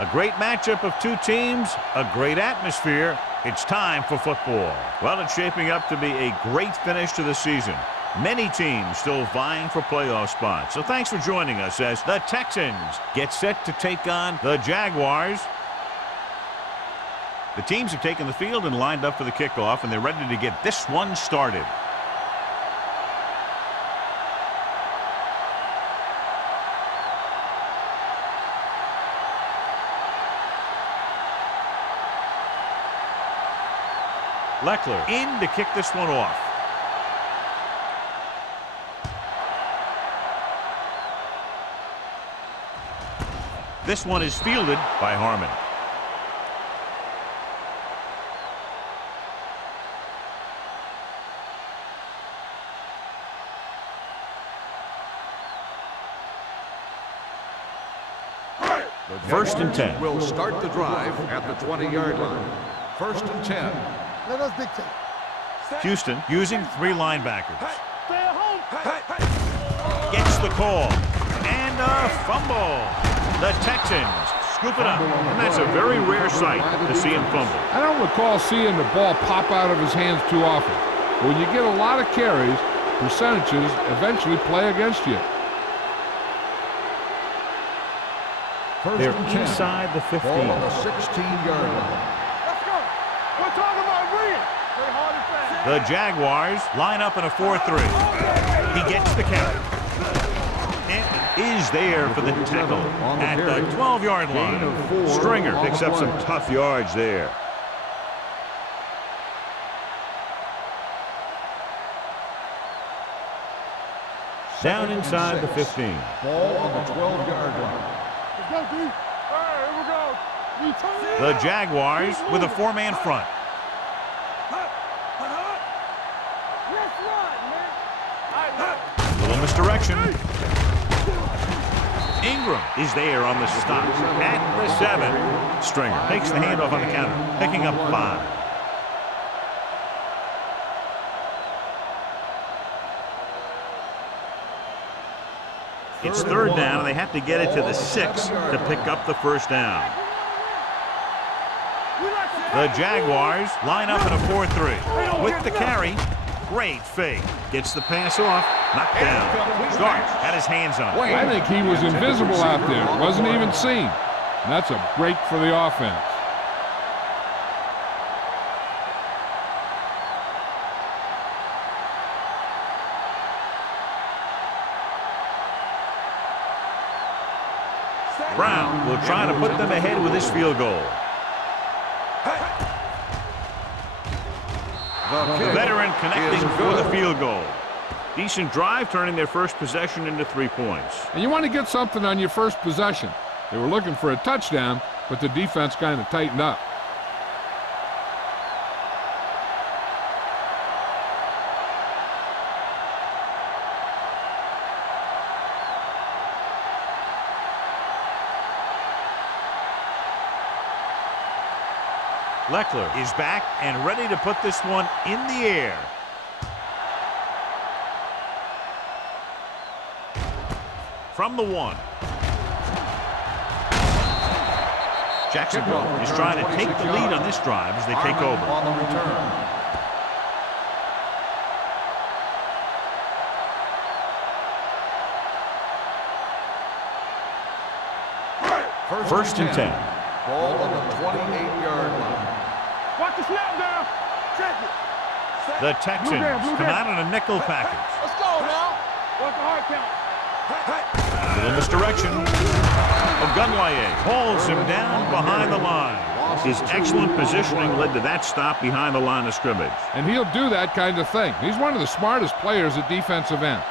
A great matchup of two teams, a great atmosphere. It's time for football. Well, it's shaping up to be a great finish to the season. Many teams still vying for playoff spots. So thanks for joining us as the Texans get set to take on the Jaguars. The teams have taken the field and lined up for the kickoff, and they're ready to get this one started. Leckler in to kick this one off. This one is fielded by Harmon. First and 10. Will start the drive at the 20-yard line. First and 10. Let us dictate. Houston using three linebackers. Gets the call. And a fumble. The Texans scoop it up. And that's a very rare sight to see him fumble. I don't recall seeing the ball pop out of his hands too often. When you get a lot of carries, percentages eventually play against you. They're inside the 15. Ball on the 16-yard line. Let's go. We're talking about real. Play hard and fast. The Jaguars line up in a 4-3. He gets the carry. And is there for the tackle at the 12-yard line. Stringer picks up some tough yards there. Down inside the 15. Ball on the 12-yard line. Let's go, D. All right, here we go. Return. The Jaguars with a four-man front. Let's run, man. Little misdirection. Ingram is there on the stop at the 7. Stringer takes the handoff on the counter, picking up 5. It's third down, and they have to get it to the 6 to pick up the first down. The Jaguars line up in a 4-3. With the carry, great fake. Gets the pass off, knocked down. Starks had his hands on it. I think he was invisible out there. Wasn't even seen. And that's a break for the offense. Brown will try to put them ahead with his field goal. The veteran connecting for the field goal. Decent drive, turning their first possession into 3 points. And you want to get something on your first possession. They were looking for a touchdown, but the defense kind of tightened up. Leckler is back and ready to put this one in the air. From the 1. Jacksonville is trying to take the lead on this drive as they take over. On the return. First and 10. Ball on the 28-yard line. Watch the snap down. Check it. The Texans come out in a nickel package. Let's go now. Watch the hard count. Little misdirection. Ogunwaye hauls him down behind the line. His excellent positioning led to that stop behind the line of scrimmage. And he'll do that kind of thing. He's one of the smartest players at defensive end.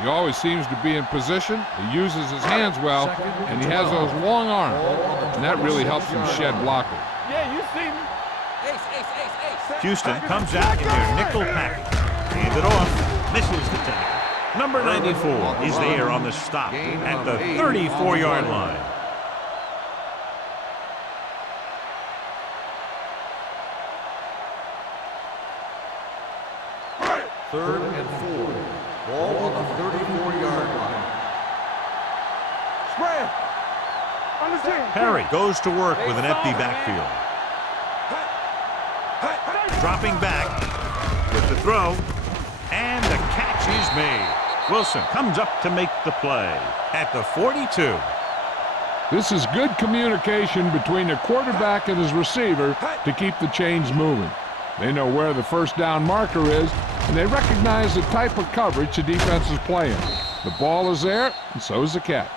He always seems to be in position. He uses his hands well, and he has those long arms. And that really helps him shed blockers. Yeah, you see me. Houston comes out in their nickel package. Hand it off. Misses the tackle. Number 94 is there on the stop at the 34-yard line. Third and 4. Ball on the 34-yard line. Spread. Perry goes to work with an empty backfield. Dropping back with the throw, and the catch is made. Wilson comes up to make the play at the 42. This is good communication between the quarterback and his receiver to keep the chains moving. They know where the first down marker is, and they recognize the type of coverage the defense is playing. The ball is there, and so is the catch.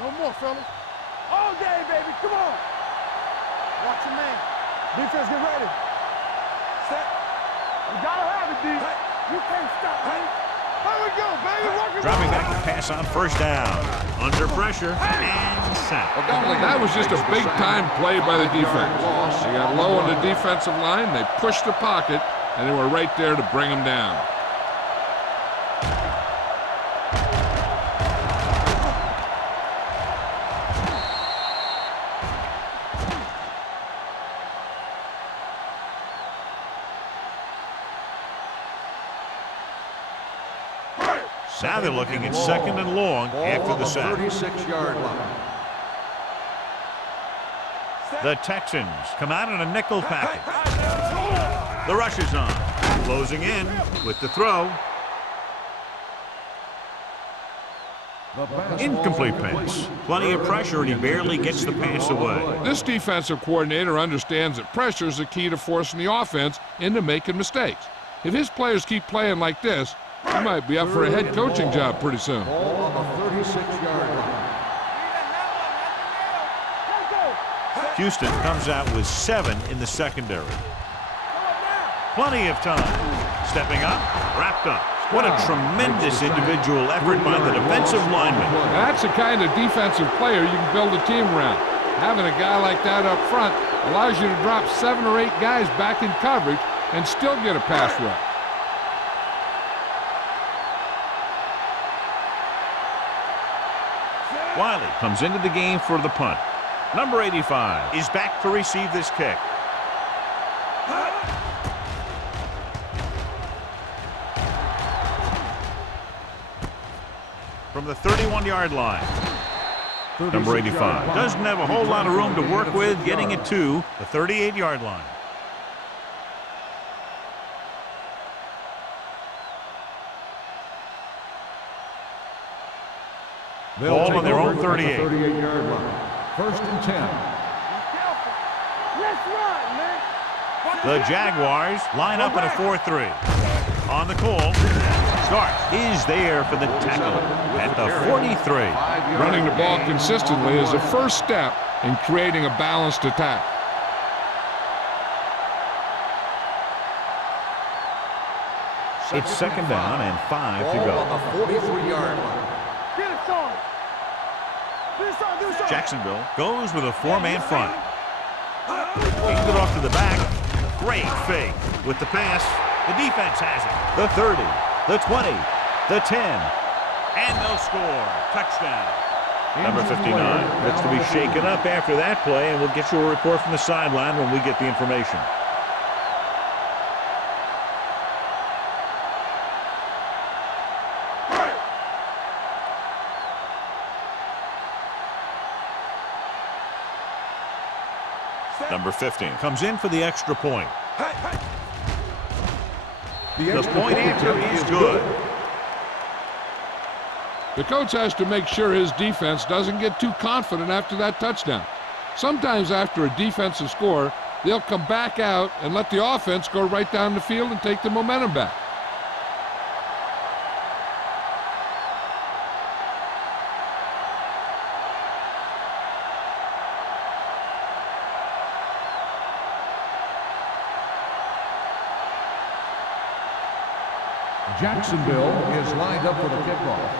No more, fellas. All day, baby. Come on. Watch your man. Defense, get ready. Set. You gotta have it, D. You can't stop, man. Here we go, baby. Dropping back to pass on first down. Under pressure and sack. That was just a big-time play by the defense. They got low on the defensive line, they pushed the pocket, and they were right there to bring them down. Now they're looking at second and long after the sack. 36-yard line. The Texans come out in a nickel package. The rush is on. Closing in with the throw. Incomplete pass. Plenty of pressure, and he barely gets the pass away. This defensive coordinator understands that pressure is the key to forcing the offense into making mistakes. If his players keep playing like this, he might be up for a head coaching job pretty soon. Ball on the 36-yard line. Houston comes out with 7 in the secondary. Plenty of time. Stepping up, wrapped up. What a tremendous individual effort by the defensive lineman. That's the kind of defensive player you can build a team around. Having a guy like that up front allows you to drop 7 or 8 guys back in coverage and still get a pass rush. Wiley comes into the game for the punt. Number 85 is back to receive this kick. From the 31-yard line. Number 85 doesn't have a whole lot of room to work with, getting it to the 38-yard line. Ball on their own 38. 38-yard line. First and 10. Let's run, man. The Jaguars line up in a 4-3. On the call, Stark is there for the tackle at the 43. Running the ball consistently is the first step in creating a balanced attack. It's second down and 5 to Ball go. on the 43-yard line. Get it, son. Do something. Jacksonville goes with a 4-man front. Kicks it off to the back. Great fake with the pass. The defense has it. The 30, the 20, the 10, and they'll score. Touchdown. Number 59 gets to be shaken up after that play, and we'll get you a report from the sideline when we get the information. Number 15 comes in for the extra point. The point after is good. The coach has to make sure his defense doesn't get too confident after that touchdown. Sometimes after a defensive score, they'll come back out and let the offense go right down the field and take the momentum back. Jacksonville is lined up for the kickoff.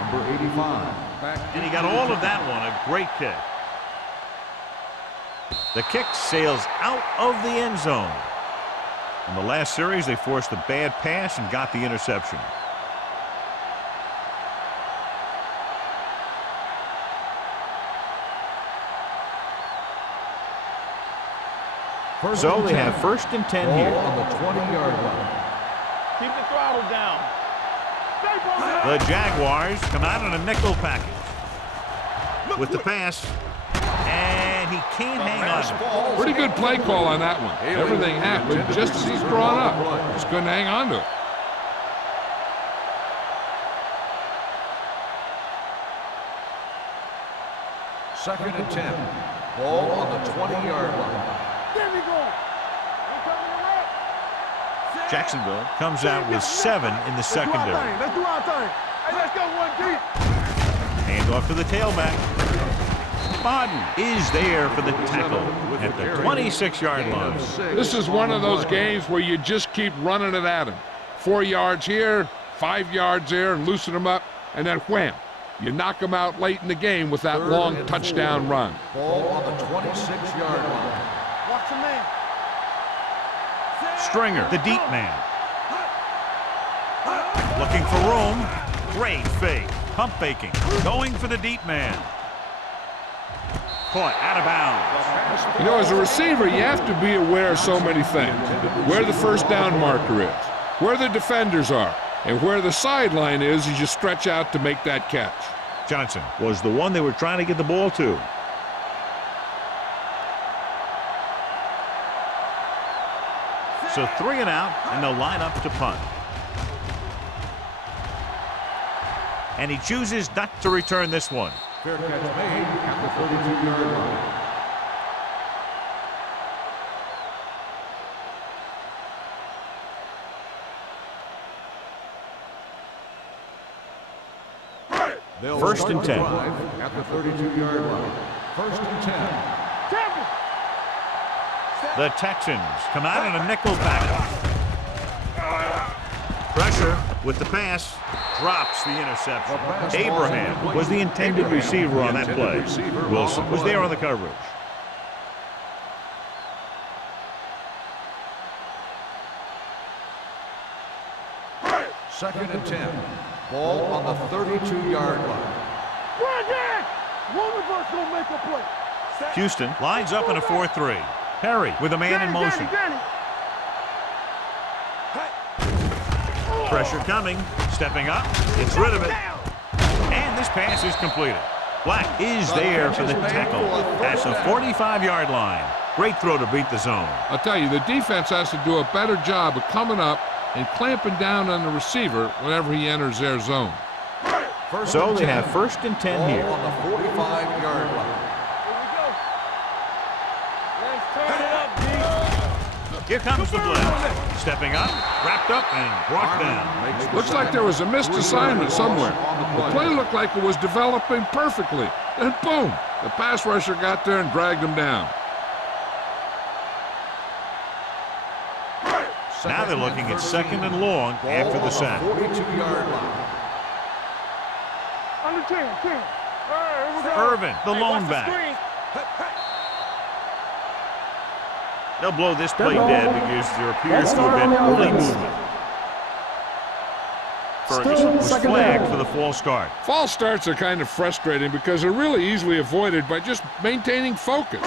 Number 85. And he got all of that one. A great kick. The kick sails out of the end zone. In the last series, they forced a bad pass and got the interception. So they have first and 10 here. On the 20-yard line. Keep the throttle down. The Jaguars come out in a nickel package. With the pass. And he can't hang on. Pretty good play call on that one. Everything happened just as he's drawn up. Just couldn't hang on to it. Second and 10. Ball on the 20-yard line. There we go. Jacksonville comes out with 7 in the secondary. Let's do our thing. Hey, let's go one deep. Hand off to the tailback. Bodden is there for the tackle at the 26-yard line. This is one of those games where you just keep running it at him. 4 yards here, 5 yards there, and loosen them up, and then wham. You knock them out late in the game with that long touchdown run. Ball on the 26-yard line. Watch the man. Stringer, the deep man. Looking for room. Great fake. Pump faking. Going for the deep man. Caught out of bounds. You know, as a receiver, you have to be aware of so many things. Where the first down marker is, where the defenders are, and where the sideline is as you stretch out to make that catch. Johnson was the one they were trying to get the ball to. So 3 and out, and they'll line up to punt. And he chooses not to return this one. Fair catch made at the 32-yard line. First and 10. At the 32-yard line. First and 10. The Texans come out in a nickel package. Pressure with the pass. Drops the interception. Abraham was the intended receiver on that play. Wilson was there on the coverage. Second and 10. Ball on the 32-yard line. One of us gonna make a play. Houston lines up in a 4-3. Perry with a man in motion. Pressure coming. Stepping up. Gets rid of it. And this pass is completed. Black is there for the tackle at the 45-yard line. Great throw to beat the zone. I'll tell you, the defense has to do a better job of coming up and clamping down on the receiver whenever he enters their zone. So they have first and 10 here. On the 45-yard line. Here comes the blitz. Stepping up, wrapped up, and brought down. Looks like there was a missed assignment somewhere. The play looked like it was developing perfectly. Then boom, the pass rusher got there and dragged him down. Now they're looking at second and long after the sack. 42-yard line. Under 10. Here we go. Irvin, the lone back. They'll blow this play dead because there appears to have been early movement. Ferguson was flagged for the false start. False starts are kind of frustrating because they're really easily avoided by just maintaining focus.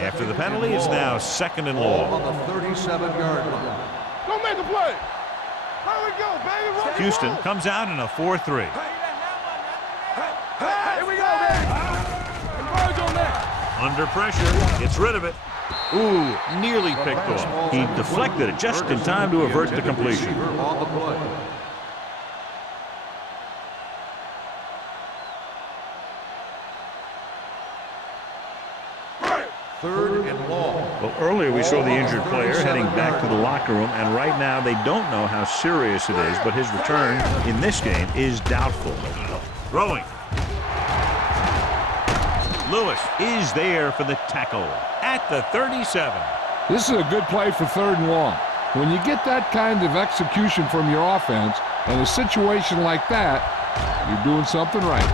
After the penalty, it's now second and long. On the 37-yard line. Don't make a play. Here we go, baby. Run Houston comes out in a 4-3. Here we go, baby. Converge on that. Under pressure, gets rid of it. Ooh, nearly picked off. He deflected it just in time to avert the completion. On the play. Third and long. Well, earlier we saw the injured player heading back to the locker room, and right now they don't know how serious it is, but his return in this game is doubtful. Throwing. Lewis is there for the tackle at the 37. This is a good play for third and long. When you get that kind of execution from your offense in a situation like that, you're doing something right.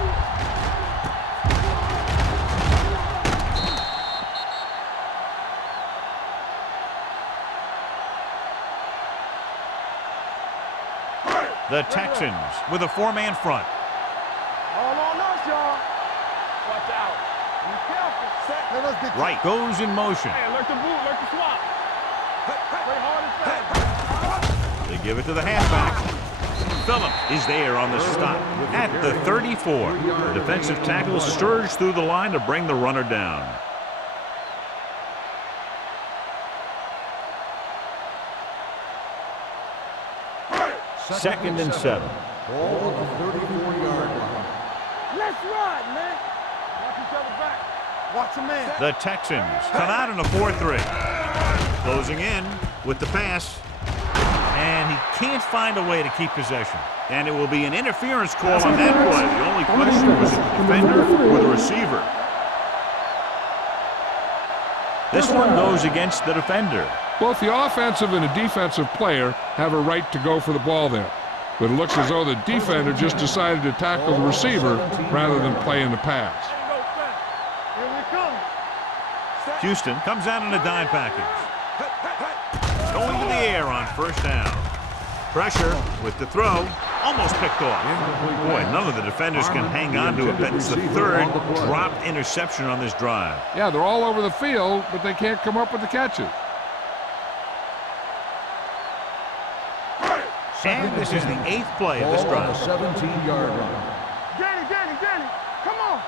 The Texans with a four-man front. All on us, y'all. Watch out. Be careful. Let us get Right goes in motion. Hey, lurk the boot, lurk the swap. Play hard and fast. They give it to the halfback. Phillips is there on the stop at the 34. The defensive tackle surged through the line to bring the runner down. Second and 7. Ball on the 34-yard line. Let's ride, man. Watch each other back. Watch a man. The Texans come out in a 4-3. Closing in with the pass. And he can't find a way to keep possession. And it will be an interference call on that play. The only question was it the defender or the receiver. This one goes against the defender. Both the offensive and the defensive player have a right to go for the ball there. But it looks as though the defender just decided to tackle the receiver rather than play in the pass. Here we come. Houston comes out in a dime package. Going to the air on first down. Pressure with the throw. Almost picked off. Boy, none of the defenders can hang on to it. That's the third dropped interception on this drive. Yeah, they're all over the field, but they can't come up with the catches. And this is the 8th play of this Ball on the drive. 17-yard line. Danny, come on.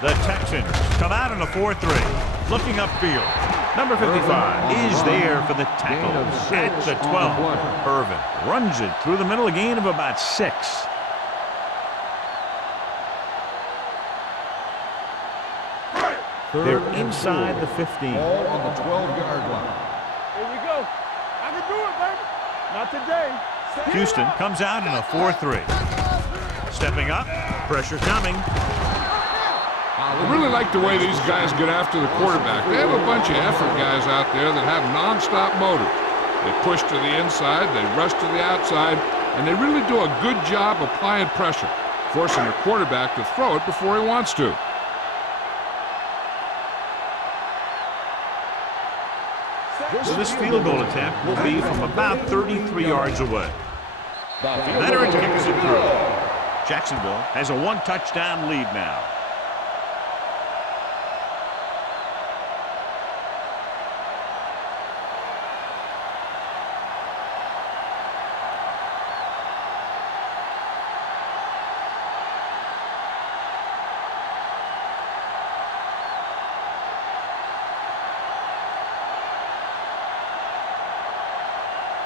The Texans come out in a 4-3. Looking upfield. Number 55 is there for the tackle at the 12. Irvin runs it through the middle, a gain of about 6. They're inside the 15. Ball on the 12-yard line. Here we go. I can do it, baby. Not today. Houston comes out in a 4-3. Stepping up, pressure coming. I really like the way these guys get after the quarterback. They have a bunch of effort guys out there that have non-stop motor. They push to the inside, they rush to the outside, and they really do a good job applying pressure, forcing the quarterback to throw it before he wants to. So this field goal attempt will be from about 33 yards away. Leonard kicks it through. Jacksonville has a 1-touchdown lead now.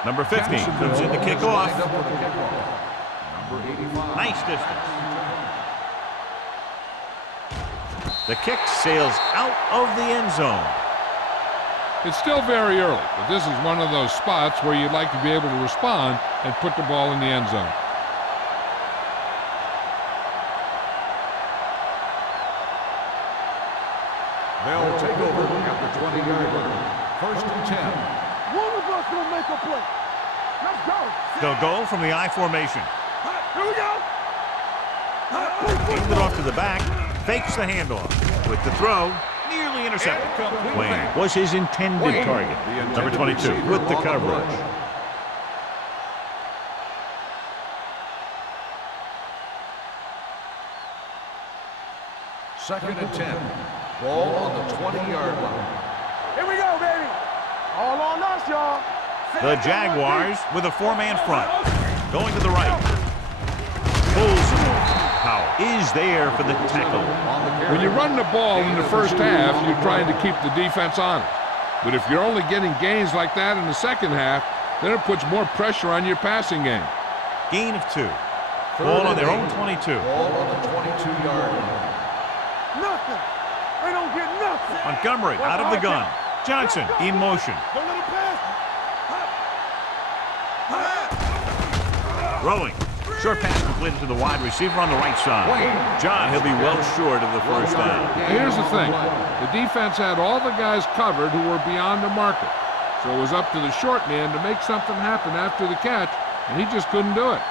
Number 15 comes in to kick off. Number 85. Nice distance. The kick sails out of the end zone. It's still very early, but this is one of those spots where you'd like to be able to respond and put the ball in the end zone. They'll take over at the 20-yard line. First and 10. One of us will make a play. Let's go. They'll go from the I formation. Here we go. Hands it off to the back. Fakes the handoff. With the throw, nearly intercepted. Wayne was his intended target. Number 22 with the coverage. Second and 10. Ball on the 20-yard line. Here we go, baby. All on us, y'all. The Jaguars with a 4-man front. Going to the right. Pulls Powell is there for the tackle. When you run the ball in the first half, you're trying to keep the defense honest. But if you're only getting gains like that in the second half, then it puts more pressure on your passing game. Gain of 2. Ball on their own 22. Ball on the 22-yard line. Nothing. They don't get nothing. Montgomery out of the gun. Johnson in motion. Don't let him pass. Throwing. Short pass completed to the wide receiver on the right side. John, he'll be well short of the first down. Here's the thing. The defense had all the guys covered who were beyond the marker. So it was up to the short man to make something happen after the catch, and he just couldn't do it.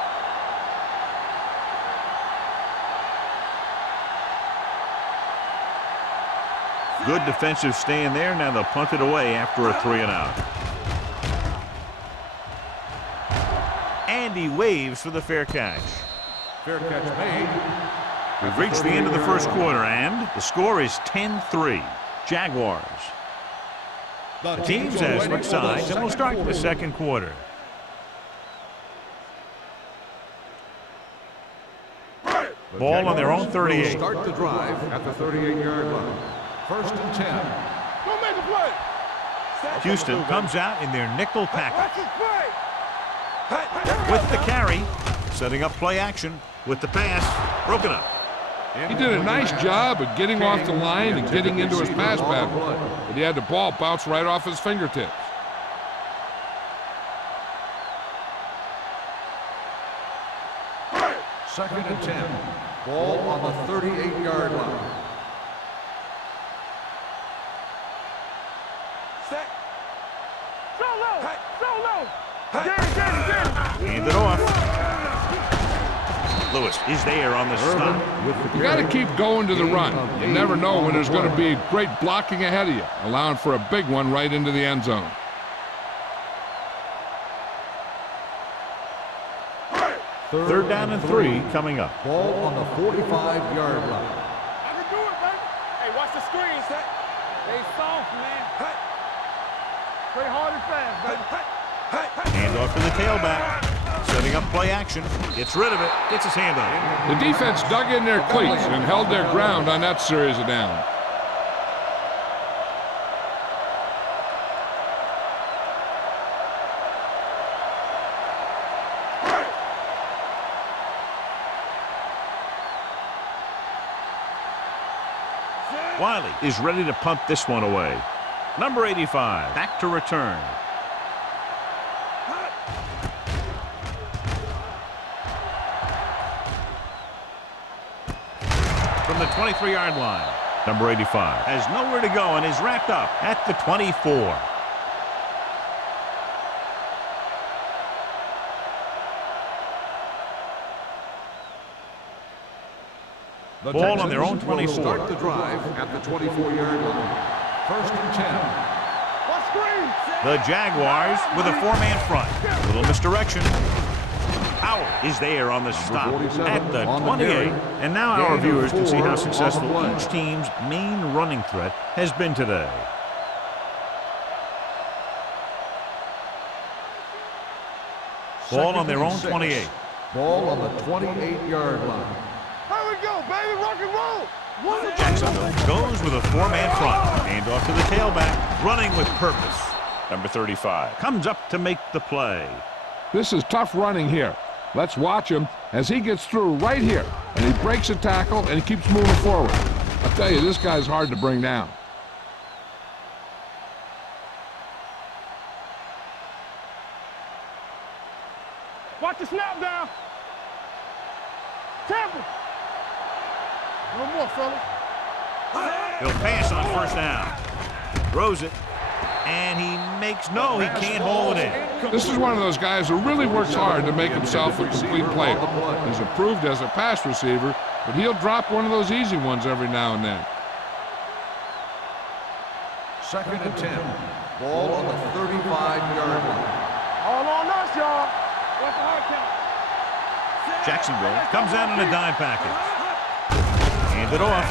Good defensive stand there. Now they'll punt it away after a 3-and-out. And he waves for the fair catch. Fair catch made. We've reached the end of the first quarter, and the score is 10-3. Jaguars. The teams have switched sides, and we'll start the second quarter. Ball on their own 38. Start the drive at the 38-yard line. 1st and 10. Go make a play. Houston comes out in their nickel Watch package. it play. With the carry, setting up play action. With the pass, broken up. He did a nice job of getting off the line and getting into his pass pattern, but he had the ball bounce right off his fingertips. Second and 10. Ball on the 38-yard line. Set. Solo. Solo. Hand it off. Lewis is there on the stop. You got to keep going to the run. You never know when there's going to be great blocking ahead of you, allowing for a big one right into the end zone. Third down and 3 coming up. Ball on the 45-yard line. I can do it, baby. Hey, watch the screen. Set. Stay soft, man. Play hard and fast, baby. Hand off to the tailback. Setting up play action. Gets rid of it. Gets his hand on it. The defense dug in their cleats and held their ground on that series of downs. Wiley is ready to punt this one away. Number 85, back to return. From the 23-yard line, number 85 has nowhere to go and is wrapped up at the 24. Ball on their own 24. Start the drive at the 24-yard line. 1st and 10. What screen? The Jaguars with a 4-man front. Little misdirection. Howard is there on the stop at the 28. And now our viewers can see how successful each team's main running threat has been today. Ball on their own 28. Ball on the 28-yard line. Here we go, baby. Rock and roll. Jacksonville goes with a 4-man front. Hand off to the tailback, running with purpose. Number 35 comes up to make the play. This is tough running here. Let's watch him as he gets through right here, and he breaks a tackle and he keeps moving forward. I'll tell you, this guy's hard to bring down. Watch the snap down. Tampa. One more, fellas. He'll pass on 1st down. Throws it. And he makes no, he can't hold it in. This is one of those guys who really works hard to make himself a complete player. He's improved as a pass receiver, but he'll drop one of those easy ones every now and then. 2nd and 10. Ball on the 35-yard line. All on us, y'all. What's the hard count? Jacksonville comes out in a dime package. Hand it off.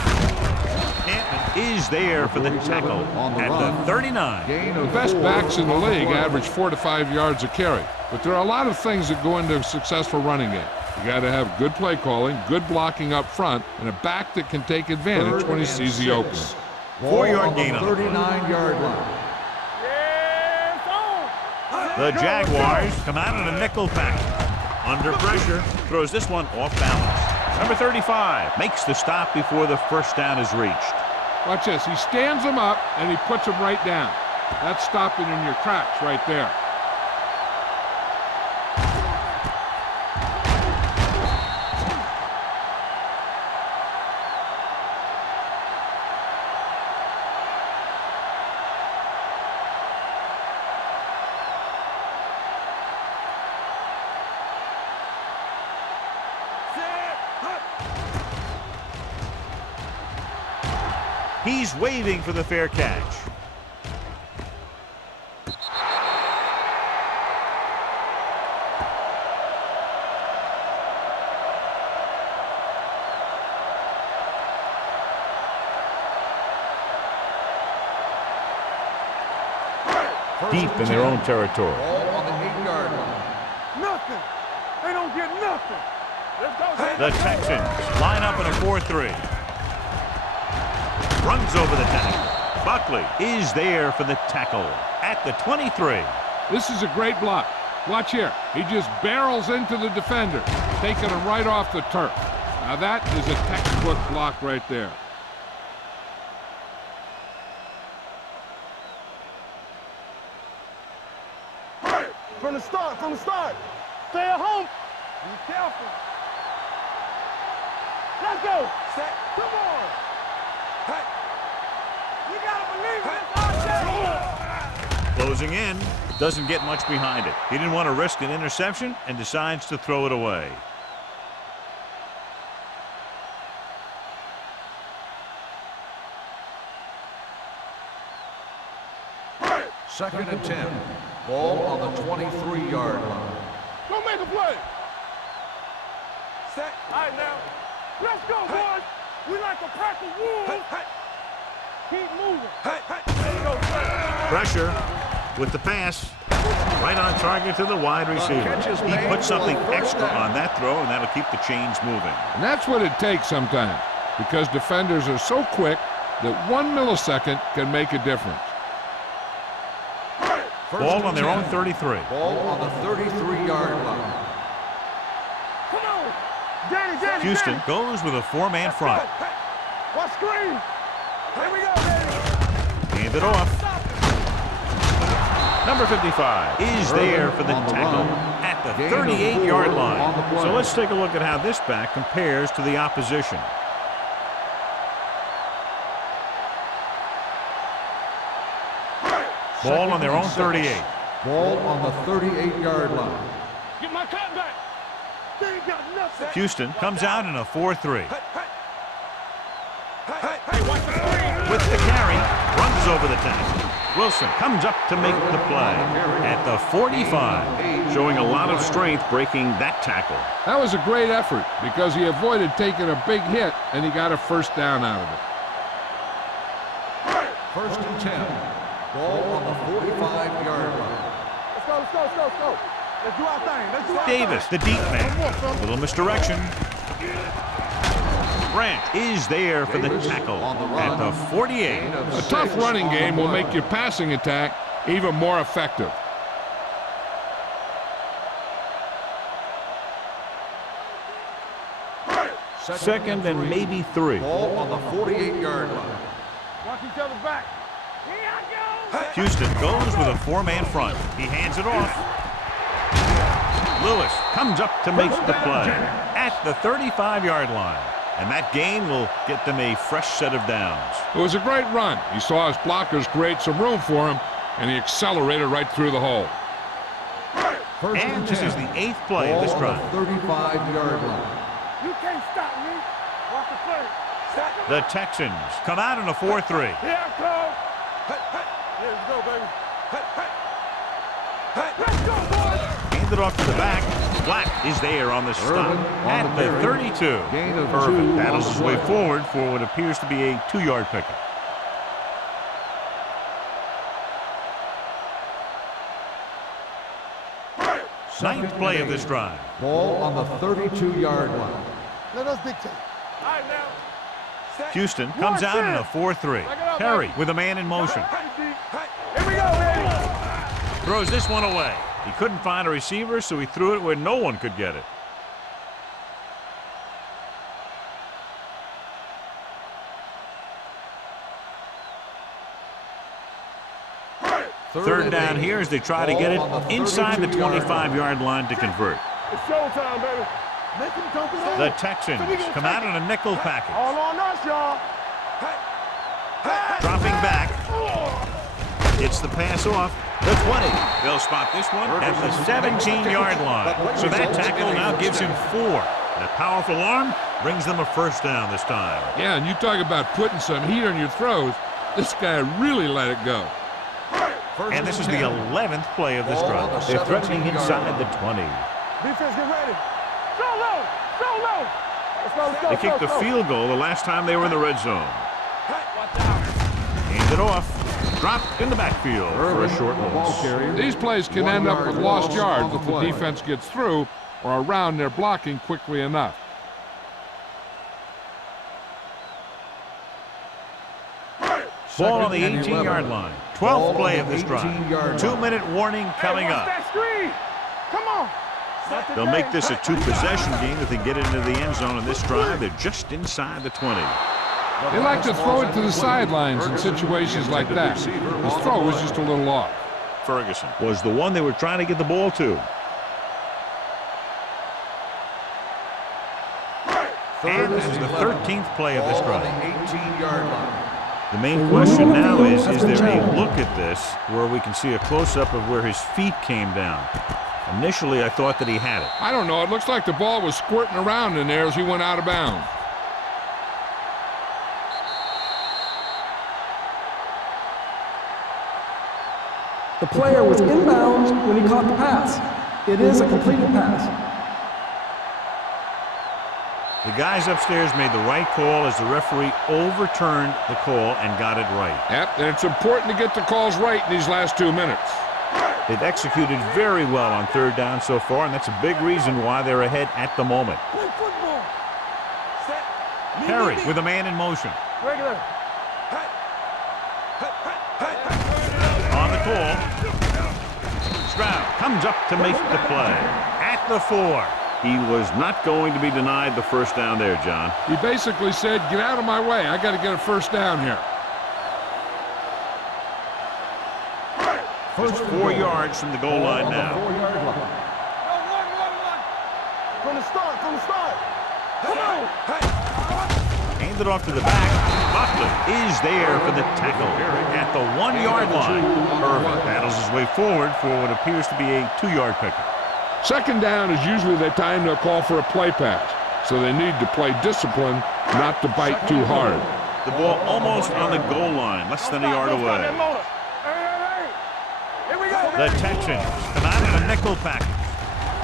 Hampton is there for the tackle at the 39. The best backs in the league average 4 to 5 yards a carry, but there are a lot of things that go into a successful running game. You got to have good play calling, good blocking up front, and a back that can take advantage when he sees the opening. 4-yard gain on the 39-yard line. The Jaguars come out in a nickel package. Under pressure, throws this one off balance. Number 35 makes the stop before the 1st down is reached. Watch this. He stands him up, and he puts him right down. That's stopping in your tracks right there. He's waving for the fair catch. Deep in their own territory. Ball on the 8-yard line. Nothing. They don't get nothing. The Texans line up in a 4-3. Runs over the tackle. Buckley is there for the tackle at the 23. This is a great block. Watch here. He just barrels into the defender, taking him right off the turf. Now that is a textbook block right there. From the start. Stay at home. Be careful. Let's go. Set. Come on. Hey. You gotta believe it. Closing in. Doesn't get much behind it. He didn't want to risk an interception and decides to throw it away. Second and 10. Ball on the 23-yard line. Go make a play. Set. All right, now. Let's go, boys. We like a pack of wolves. Keep moving. There you go. Pressure with the pass. Right on target to the wide receiver. He put something extra on that throw, and that'll keep the chains moving. And that's what it takes sometimes, because defenders are so quick that 1 millisecond can make a difference. Ball on their own 33. Ball on the 33-yard line. Come on. Danny. Houston goes with a 4-man front. What screen? Here we go, baby. Hand it off. Number 55 is there for the tackle at the 38-yard line. So let's take a look at how this back compares to the opposition. Ball on their own 38. Ball on the 38-yard line. Get my cut back. They ain't got nothing. Houston comes out in a 4-3. Hey, watch the screen. With the carry, runs over the tackle. Wilson comes up to make the play at the 45, showing a lot of strength breaking that tackle. That was a great effort because he avoided taking a big hit and he got a first down out of it. First and 10. Ball on the 45-yard line. Let's go. Let's do our thing. Davis, the deep man. Little misdirection. Branch is there for the tackle at the 48. A tough running game will make your passing attack even more effective. Second and maybe 3. Ball on the 48-yard line. Watch each other back. Here I go. Houston goes with a 4-man front. He hands it off. Lewis comes up to make the play at the 35-yard line. And that gain will get them a fresh set of downs. It was a great run. He saw his blockers create some room for him, and he accelerated right through the hole. And this is the 8th play of this drive. 35-yard line. You can't stop me. Watch the play. The Texans come out in a 4-3. Here I come. Here we go, baby. Let's go, boys. Hand it off to the back. Black is there on the stop at the 32. Perfect. Battles his way forward for what appears to be a 2-yard pickup. Ninth play of this drive. Ball on the 32-yard line. Let us dictate. All right, now. Houston comes out in a 4-3. Perry with a man in motion. Here we go, baby. Throws this one away. He couldn't find a receiver, so he threw it where no one could get it. Third down here as they try to get it inside the 25-yard line to convert. It's showtime, baby. Make him dump it on. The Texans come out in a nickel package. All on us, y'all. Dropping back. Gets the pass off. The 20. They'll spot this one at the 17-yard line. So that tackle now gives him 4. That powerful arm brings them a first down this time. Yeah, and you talk about putting some heat on your throws. This guy really let it go. And this is the 11th play of this drive. They're threatening inside the 20. Defense, get ready. So low. Let's go. They kicked the field goal the last time they were in the red zone. Hand it off. Dropped in the backfield for a short loss. These plays can end up with lost yards if the defense gets through, or around their blocking quickly enough. Ball on the 18-yard line. 12th play of this drive. 2-minute warning coming up. That screen. Come on. They'll make this a 2-possession game if they get into the end zone in this drive. They're just inside the 20. They like to throw it to the sidelines in situations like that. His throw was just a little off. Ferguson was the one they were trying to get the ball to. And this is the 13th play of this drive. 18-yard line. The main question now is there a look at this where we can see a close-up of where his feet came down? Initially, I thought that he had it. I don't know. It looks like the ball was squirting around in there as he went out of bounds. The player was inbounds when he caught the pass. It is a completed pass. The guys upstairs made the right call as the referee overturned the call and got it right. Yep, and it's important to get the calls right in these last 2 minutes. They've executed very well on third down so far, and that's a big reason why they're ahead at the moment. Play football. Set. Perry with a man in motion. Regular. On the call. Stroud comes up to make the play. At the 4. He was not going to be denied the first down there, John. He basically said, get out of my way. I got to get a first down here. Just 4 yards from the goal line now. From the start. Come on. Hand it off to the back. Butler is there for the tackle at the 1-yard line. Irvin battles his way forward for what appears to be a 2-yard pickup. Second down is usually the time they'll call for a play pass, so they need to play discipline, not to bite too hard. The ball almost on the goal line, less than a yard away. Here we go. The Texans come out in a nickel package.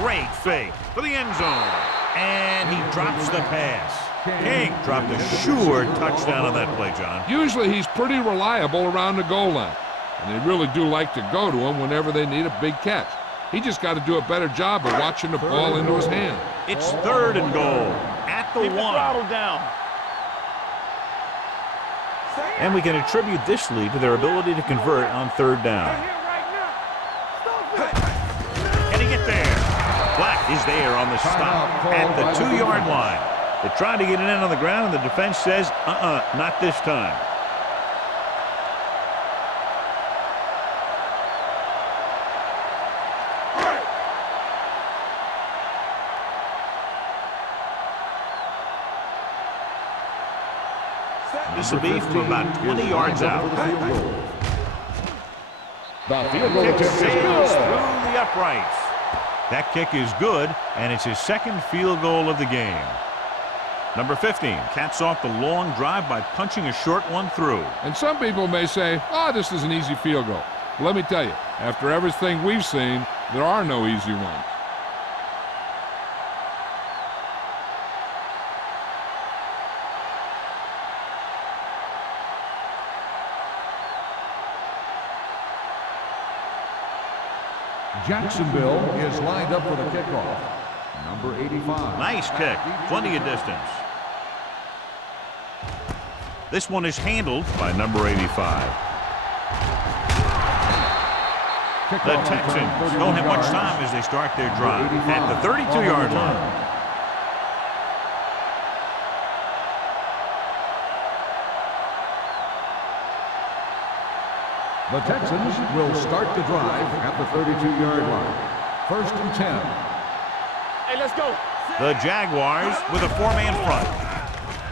Great fake for the end zone. And he drops the pass. King dropped a sure touchdown on that play, John. Usually he's pretty reliable around the goal line, and they really do like to go to him whenever they need a big catch. He just got to do a better job of watching the ball into his hand. It's 3rd and goal at the 1. Down. And we can attribute this lead to their ability to convert on third down. Can he get there? Black is there on the stop at the 2-yard line. They tried to get it in on the ground, and the defense says, not this time. This will be from about 20 yards out. The field goal Kick attempt is sails through good. the uprights. That kick is good, and it's his 2nd field goal of the game. Number 15 caps off the long drive by punching a short one through. And some people may say, this is an easy field goal. Let me tell you, after everything we've seen, there are no easy ones. Jacksonville is lined up for the kickoff. Number 85. Nice kick. Plenty of distance. This one is handled by number 85. The Texans don't have much time as they start their drive at the 32-yard line. The Texans will start the drive at the 32-yard line. 1st and 10. Hey, let's go. The Jaguars with a 4-man front.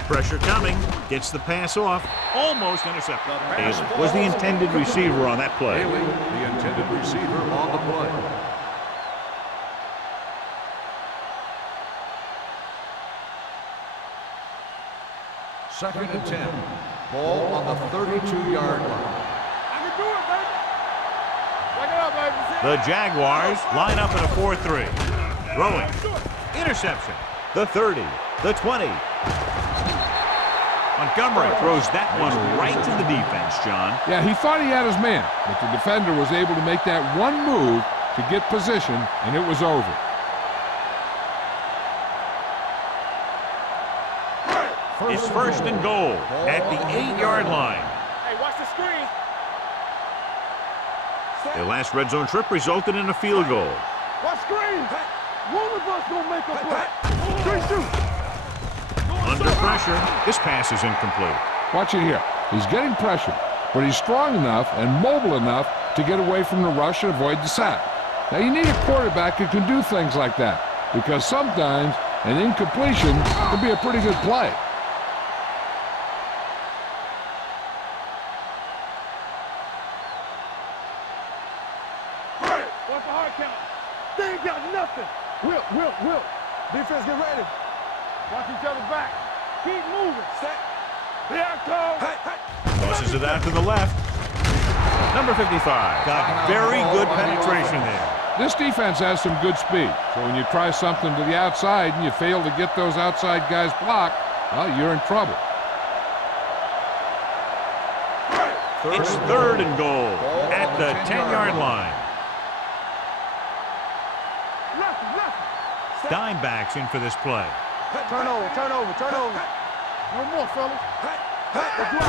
Pressure coming. Gets the pass off. Almost intercepted. Haley was the intended receiver on that play. Haley, the intended receiver on the play. Second and 10. Ball on the 32-yard line. The Jaguars line up in a 4-3. Throwing. Interception. The 30. The 20. Montgomery throws that one right to the defense, John. Yeah, he thought he had his man, but the defender was able to make that one move to get position, and it was over. It's first and goal at the 8-yard line. Hey, watch the screen. Their last red zone trip resulted in a field goal. Watch screen. One of us gonna make a play. Three shoot. Under pressure, this pass is incomplete. Watch it here. He's getting pressure, but he's strong enough and mobile enough to get away from the rush and avoid the sack. Now, you need a quarterback who can do things like that, because sometimes an incompletion can be a pretty good play. What's the hard count? They ain't got nothing. Will. Defense, get ready. Watch each other back. Keep moving. Set. Here I come. Tosses it out to the left. Number 55 got very good penetration there. This defense has some good speed, so when you try something to the outside and you fail to get those outside guys blocked, well, you're in trouble. It's third and goal at the 10-yard line. Dime backs in for this play. Turnover. No more, fellas.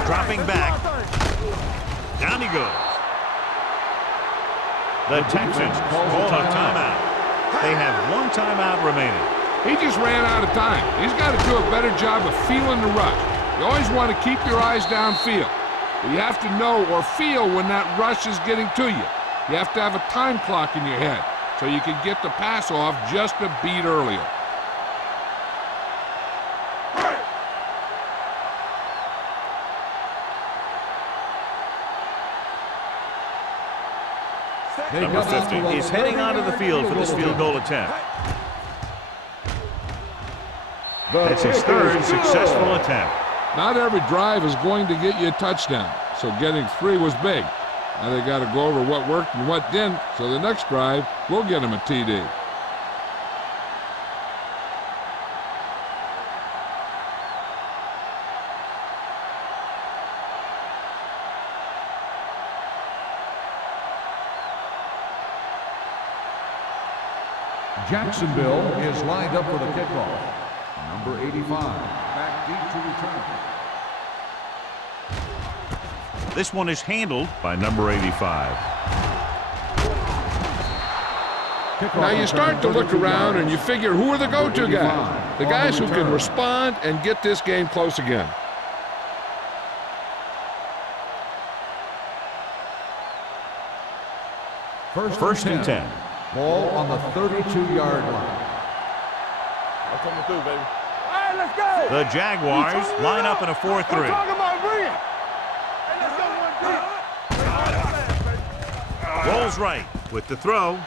Dropping back. Down he goes. The Texans call a timeout. They have one timeout remaining. He just ran out of time. He's got to do a better job of feeling the rush. You always want to keep your eyes downfield. But you have to know or feel when that rush is getting to you. You have to have a time clock in your head so you can get the pass off just a beat earlier. Number 50 is heading onto the field for this field goal attempt. That's his third successful attempt. Not every drive is going to get you a touchdown, so getting 3 was big. Now they got to go over what worked and what didn't, so the next drive will get him a TD. Jacksonville is lined up for the kickoff. Number 85, back deep to return. This one is handled by number 85. Now you start to look around and you figure, who are the go-to guys? The guys who can respond and get this game close again. First and 10. Ball on the 32-yard line. I'm coming through, baby. All right, let's go. The Jaguars line up in a 4-3. We're talking about brilliant. Hey, let's go one deep. Rolls right with the throw.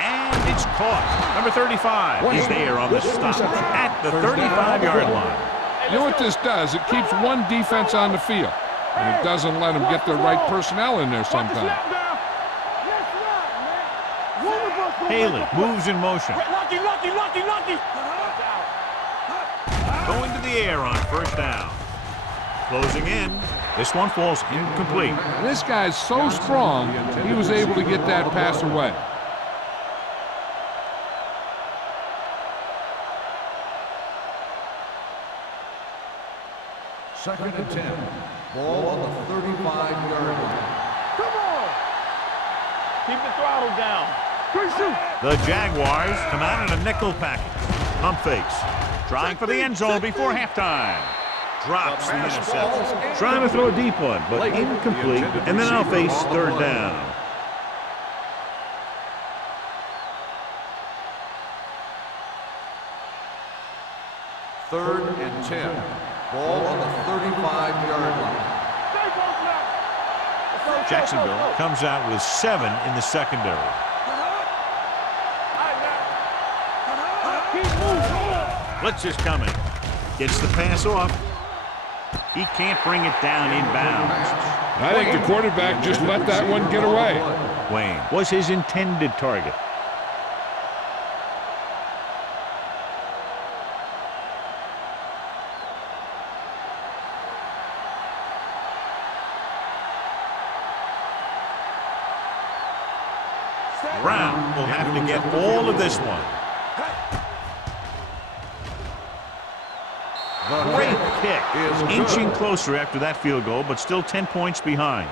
And it's caught. Number 35 is there on the stop at the 35-yard line. You know what this does? It keeps one defense on the field, and it doesn't let them get the right personnel in there sometimes. Haley moves in motion. Lucky. Going to the air on first down. Closing in. This one falls incomplete. This guy's so strong, he was able to get that pass away. Second and 10. Ball on the 35-yard line. Come on. Keep the throttle down. The Jaguars come out in a nickel package. Pump fakes. Trying for the end zone before halftime. Drops the interception. Trying to throw a deep one, but incomplete. And then I'll face third down. Third and 10. Ball on the 35-yard line. Jacksonville comes out with 7 in the secondary. Blitz is coming. Gets the pass off. He can't bring it down inbounds. I think the quarterback just let that one get away. Wayne was his intended target. Brown will have to get all of this one. Great kick. Inching closer after that field goal, but still 10 points behind.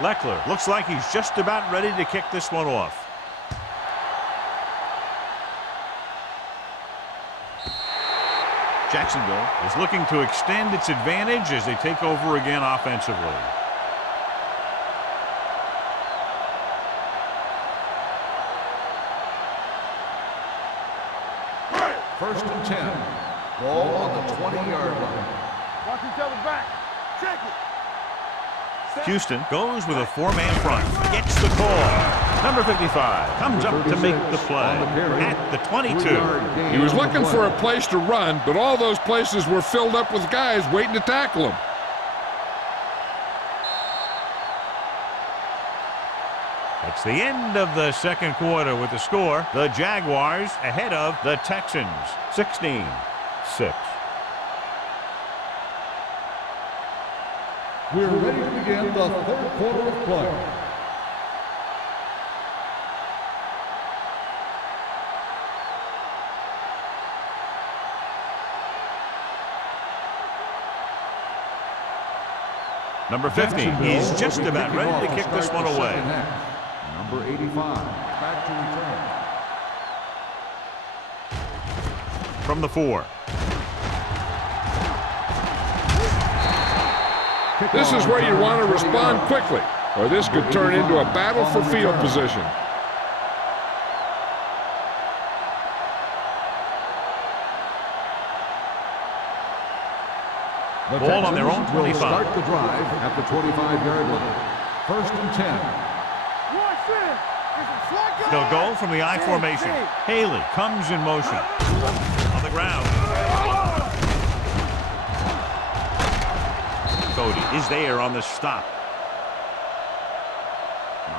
Leckler looks like he's just about ready to kick this one off. Jacksonville is looking to extend its advantage as they take over again offensively. First and 10. Ball on the 20-yard line. Watch each other back. Check it. Houston goes with a four-man front. Gets the call. Number 55 comes up to make the play at the 22. He was looking for a place to run, but all those places were filled up with guys waiting to tackle him. It's the end of the second quarter with the score. The Jaguars ahead of the Texans, 16-6. We're ready to begin the third quarter of play. Number 50, he's just about ready to kick this one away. Number 85, back to return. From the 4. This is where you want to respond quickly, or this could turn into a battle for field position. Ball on their own 25. Start the drive at the 25-yard line. First and 10. They'll go from the I formation. Haley comes in motion. On the ground. Cody is there on the stop.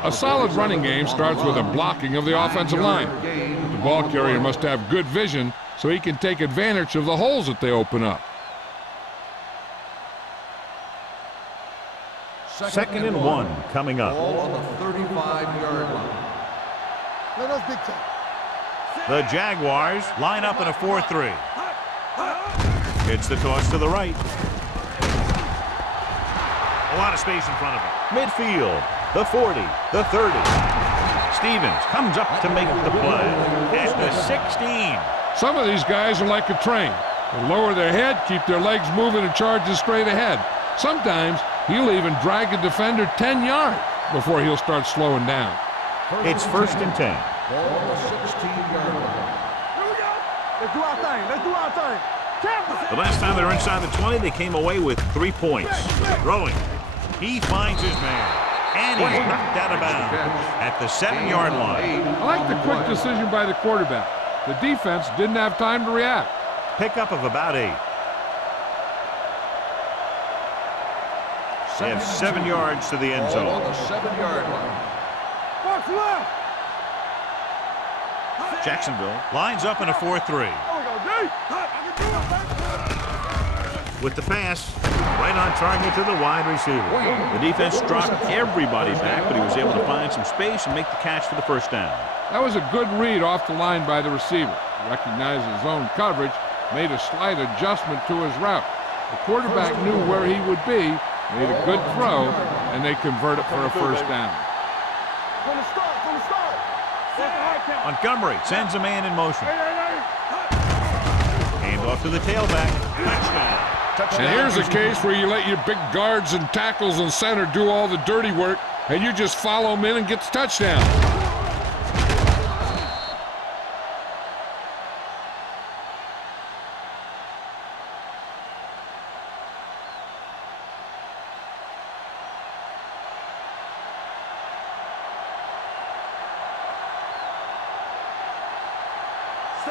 A solid running game starts with a blocking of the offensive line. The ball carrier must have good vision so he can take advantage of the holes that they open up. Second and 1 coming up. Ball on the 35-yard line. Let us big time. The Jaguars line up in a 4-3. It's the toss to the right. A lot of space in front of him. Midfield, the 40, the 30. Stevens comes up to make the play at the 16. Some of these guys are like a train. They lower their head, keep their legs moving, and charge straight ahead. Sometimes he'll even drag a defender 10 yards before he'll start slowing down. It's first and 10. Ball on the 16-yard line. Here we go. Let's do our thing. Let's do our thing. The last time they were inside the 20, they came away with 3 points. Throwing. He finds his man. And he's knocked out of bounds at the 7-yard line. I like the quick decision by the quarterback. The defense didn't have time to react. Pickup of about 8. They have 7 yards to the end Ball on zone. the 7-yard line. Box left. Jacksonville lines up in a 4-3. There we go, D. With the pass, right on target to the wide receiver. The defense dropped everybody back, but he was able to find some space and make the catch for the first down. That was a good read off the line by the receiver. He recognized his zone coverage, made a slight adjustment to his route. The quarterback knew where he would be, made a good throw, and they convert it for a first down. From the start. Montgomery sends a man in motion. Hand off to the tailback. Touchdown. And here's a case where you let your big guards and tackles and center do all the dirty work, and you just follow them in and get the touchdown.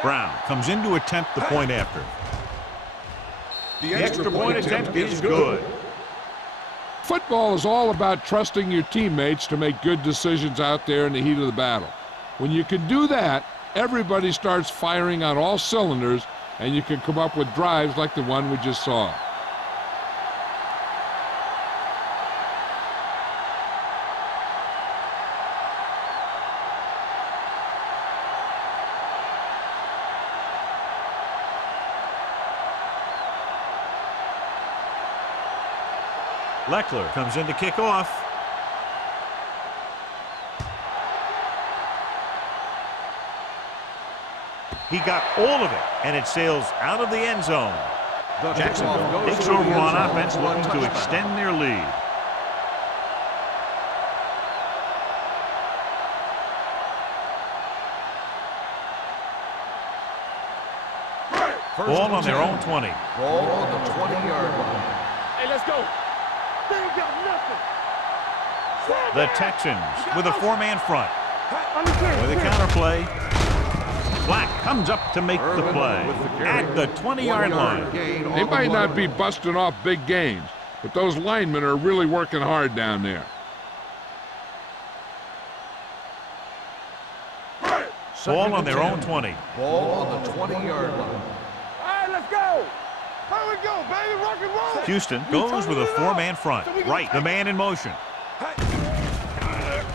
Brown comes in to attempt the point after. The extra point attempt is good. Football is all about trusting your teammates to make good decisions out there in the heat of the battle. When you can do that, everybody starts firing on all cylinders, and you can come up with drives like the one we just saw. Leckler comes in to kick off. He got all of it, and it sails out of the end zone. Jacksonville takes over on offense, looking to extend their lead. Ball on their own 20. Ball on the 20-yard line. Hey, let's go. They ain't got nothing. The Texans with a four-man front. Understand. With a counterplay. Black comes up to make the play at the 20-yard line. They might not be busting off big games, but those linemen are really working hard down there. Ball on their own 20. Ball on the 20-yard line. All right, let's go. Here we go, baby. Rock and roll. Houston goes with a four-man front. Right, the man in motion.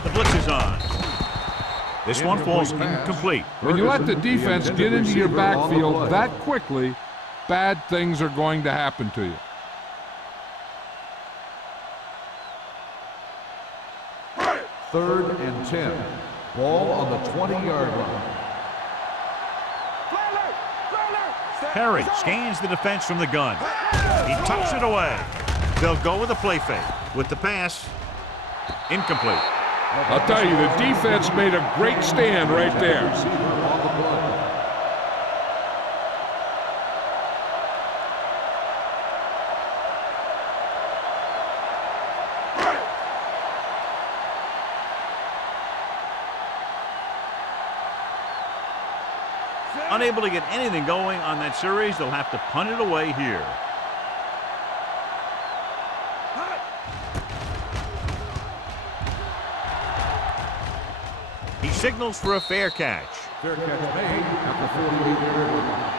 The blitz is on. This one falls incomplete. When you let the defense get into your backfield that quickly, bad things are going to happen to you. Third and 10. Ball on the 20-yard line. Perry scans the defense from the gun. He tucks it away. They'll go with a play fake. With the pass, incomplete. I'll tell you, the defense made a great stand right there. Unable to get anything going on that series, they'll have to punt it away here. He signals for a fair catch. Fair catch made at the 48-yard line.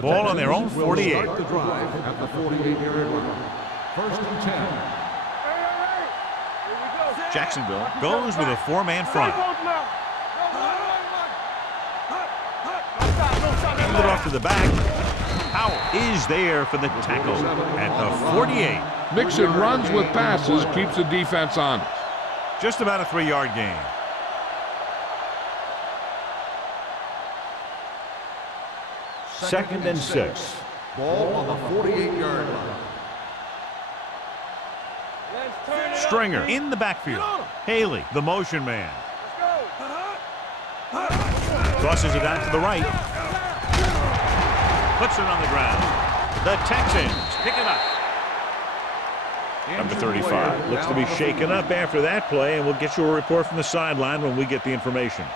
Ball on their own 48. Start the drive at the 48-yard line. First and 10. Jacksonville goes with a four-man front. Hand it off to the back. Howell is there for the tackle at the 48. Mixing runs with passes keeps the defense honest. Just about a 3-yard gain. Second and 6. Ball on the 48-yard line. Stringer in the backfield. Haley, the motion man. Tosses it out to the right. Puts it on the ground. The Texans pick it up. Number 35 looks to be shaken up after that play, and we'll get you a report from the sideline when we get the information.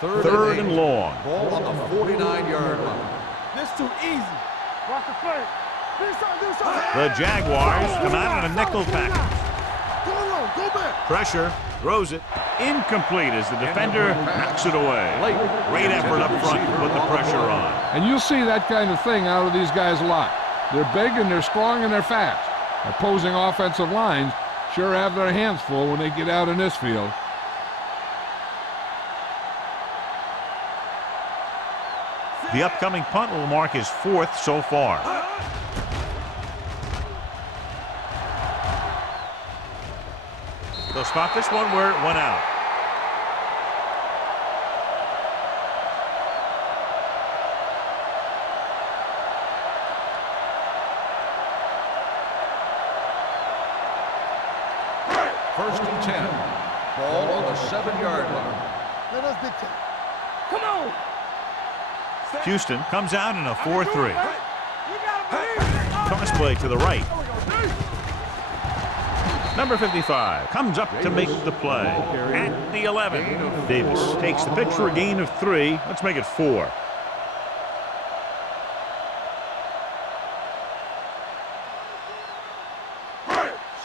Third and long. Ball on the 49-yard line. This too easy. Watch the play. The Jaguars come out in a nickel package. Go on, go back. Pressure, throws it, incomplete as the defender knocks it away. Great effort up front to put the pressure on. And you'll see that kind of thing out of these guys a lot. They're big and they're strong and they're fast. Opposing offensive lines sure have their hands full when they get out in this field. The upcoming punt will mark his 4th so far. They'll spot this one where it went out. First and 10. Ball on the 7-yard line. Let us dictate. Come on. Houston comes out in a 4-3. Toss play to the right. Number 55 comes up to make the play. At the 11, Davis takes the pitch for a gain of 3. Let's make it 4.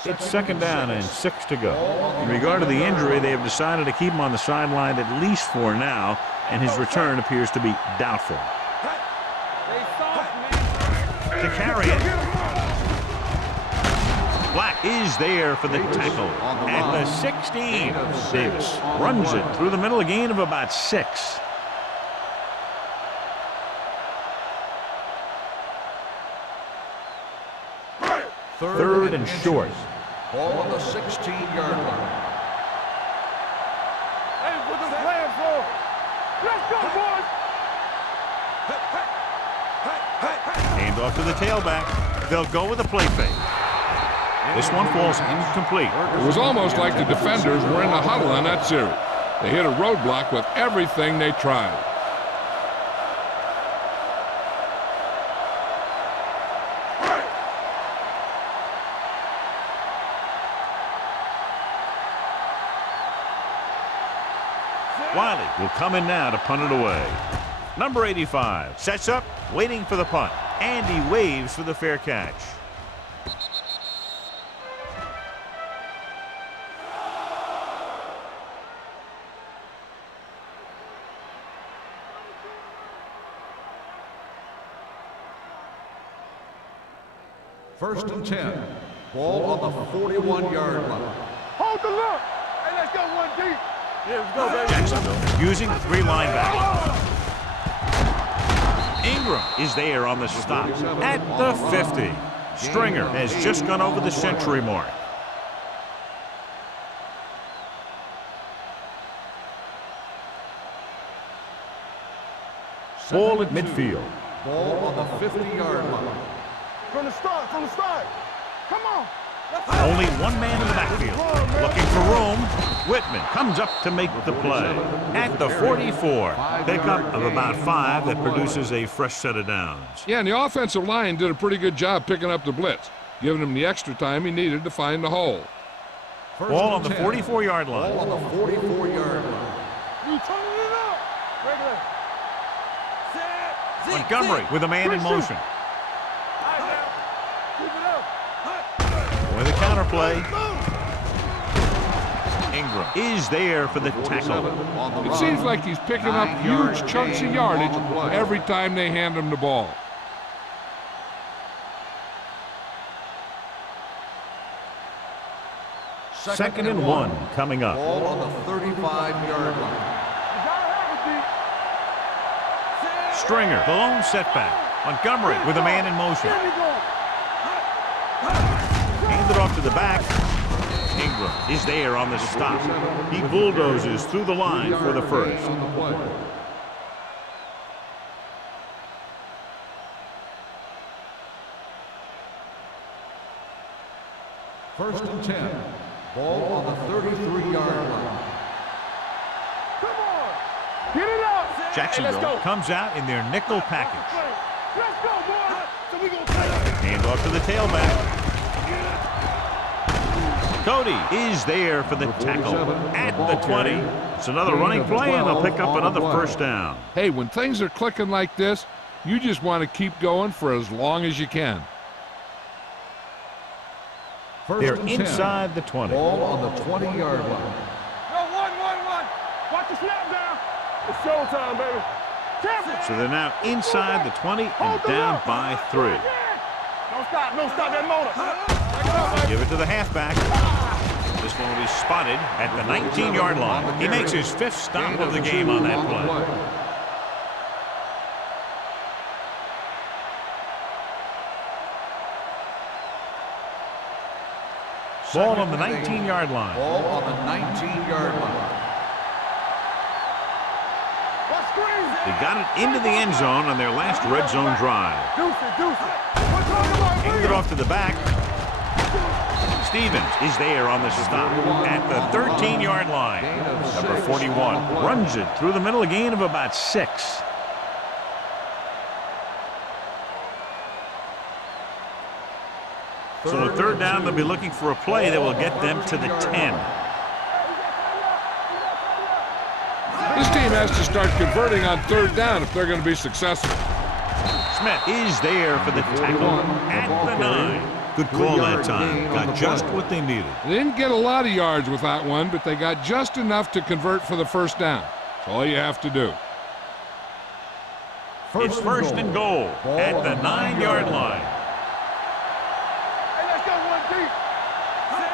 It's second down and 6 to go. In regard to the injury, they have decided to keep him on the sideline at least for now, and his return appears to be doubtful. To carry it. Black is there for the tackle at the 16. Davis runs it through the middle, a gain of about 6. Third and short. Ball on the 16-yard line. Hey, put the flag for. Let's go, boys. Hand off to the tailback. They'll go with a play fake. This one falls incomplete. It was almost like the defenders were in the huddle on that series. They hit a roadblock with everything they tried. Wiley will come in now to punt it away. Number 85 sets up, waiting for the punt, and he waves for the fair catch. First and 10. Ball on the 41-yard line. Hold the look. Hey, let's go one deep. Yeah, let's go, baby. Jacksonville using 3 linebackers. Ingram is there on the stop at the 50. Stringer has just gone over the century mark. Ball at midfield. Ball on the 50-yard line. From the start, Come on. Only one man in the backfield. Looking for room. Whitman comes up to make the play. At the 44. Pickup of about 5 that produces a fresh set of downs. Yeah, and the offensive line did a pretty good job picking up the blitz, giving him the extra time he needed to find the hole. Ball on the 44-yard line. Ball on the 44-yard line. You turning it up. Regular. Montgomery with a man in motion. With a counter play. Ingram is there for the tackle. It seems like he's picking up huge chunks of yardage every time they hand him the ball. Second and 1 coming up. Ball on the 35-yard line. Stringer, the lone setback. Montgomery with a man in motion. Handed off to the back. Ingram is there on the stop. He bulldozes through the line for the first. First and 10. Ball on the 33-yard line. Come on. Get it up. Jacksonville comes out in their nickel package. Let's go, boys. So we gonna play. Hand off to the tailback. Cody is there for the tackle at the 20. It's another running play, and they'll pick up another first down. Hey, when things are clicking like this, you just want to keep going for as long as you can. They're inside the 20. Ball on the 20-yard line. Yo, one. Watch the snap down. It's showtime, baby. Careful. So they're now inside the 20 and down by 3. Don't stop that motor. Give it to the halfback. This one will be spotted at the 19-yard line. He makes his 5th stop of the game on that play. Ball on the 19-yard line. Ball on the 19-yard line. They got it into the end zone on their last red zone drive. Handed off to the back. Stevens is there on the stop at the 13-yard line. Number 41 runs it through the middle, a gain of about 6. So on third down, they'll be looking for a play that will get them to the 10. This team has to start converting on third down if they're going to be successful. Smith is there for the tackle at the 9. Good call that time. Got just what they needed. They didn't get a lot of yards with that one, but they got just enough to convert for the first down. That's all you have to do. It's first and goal at the 9-yard line. Hey, let's go one deep.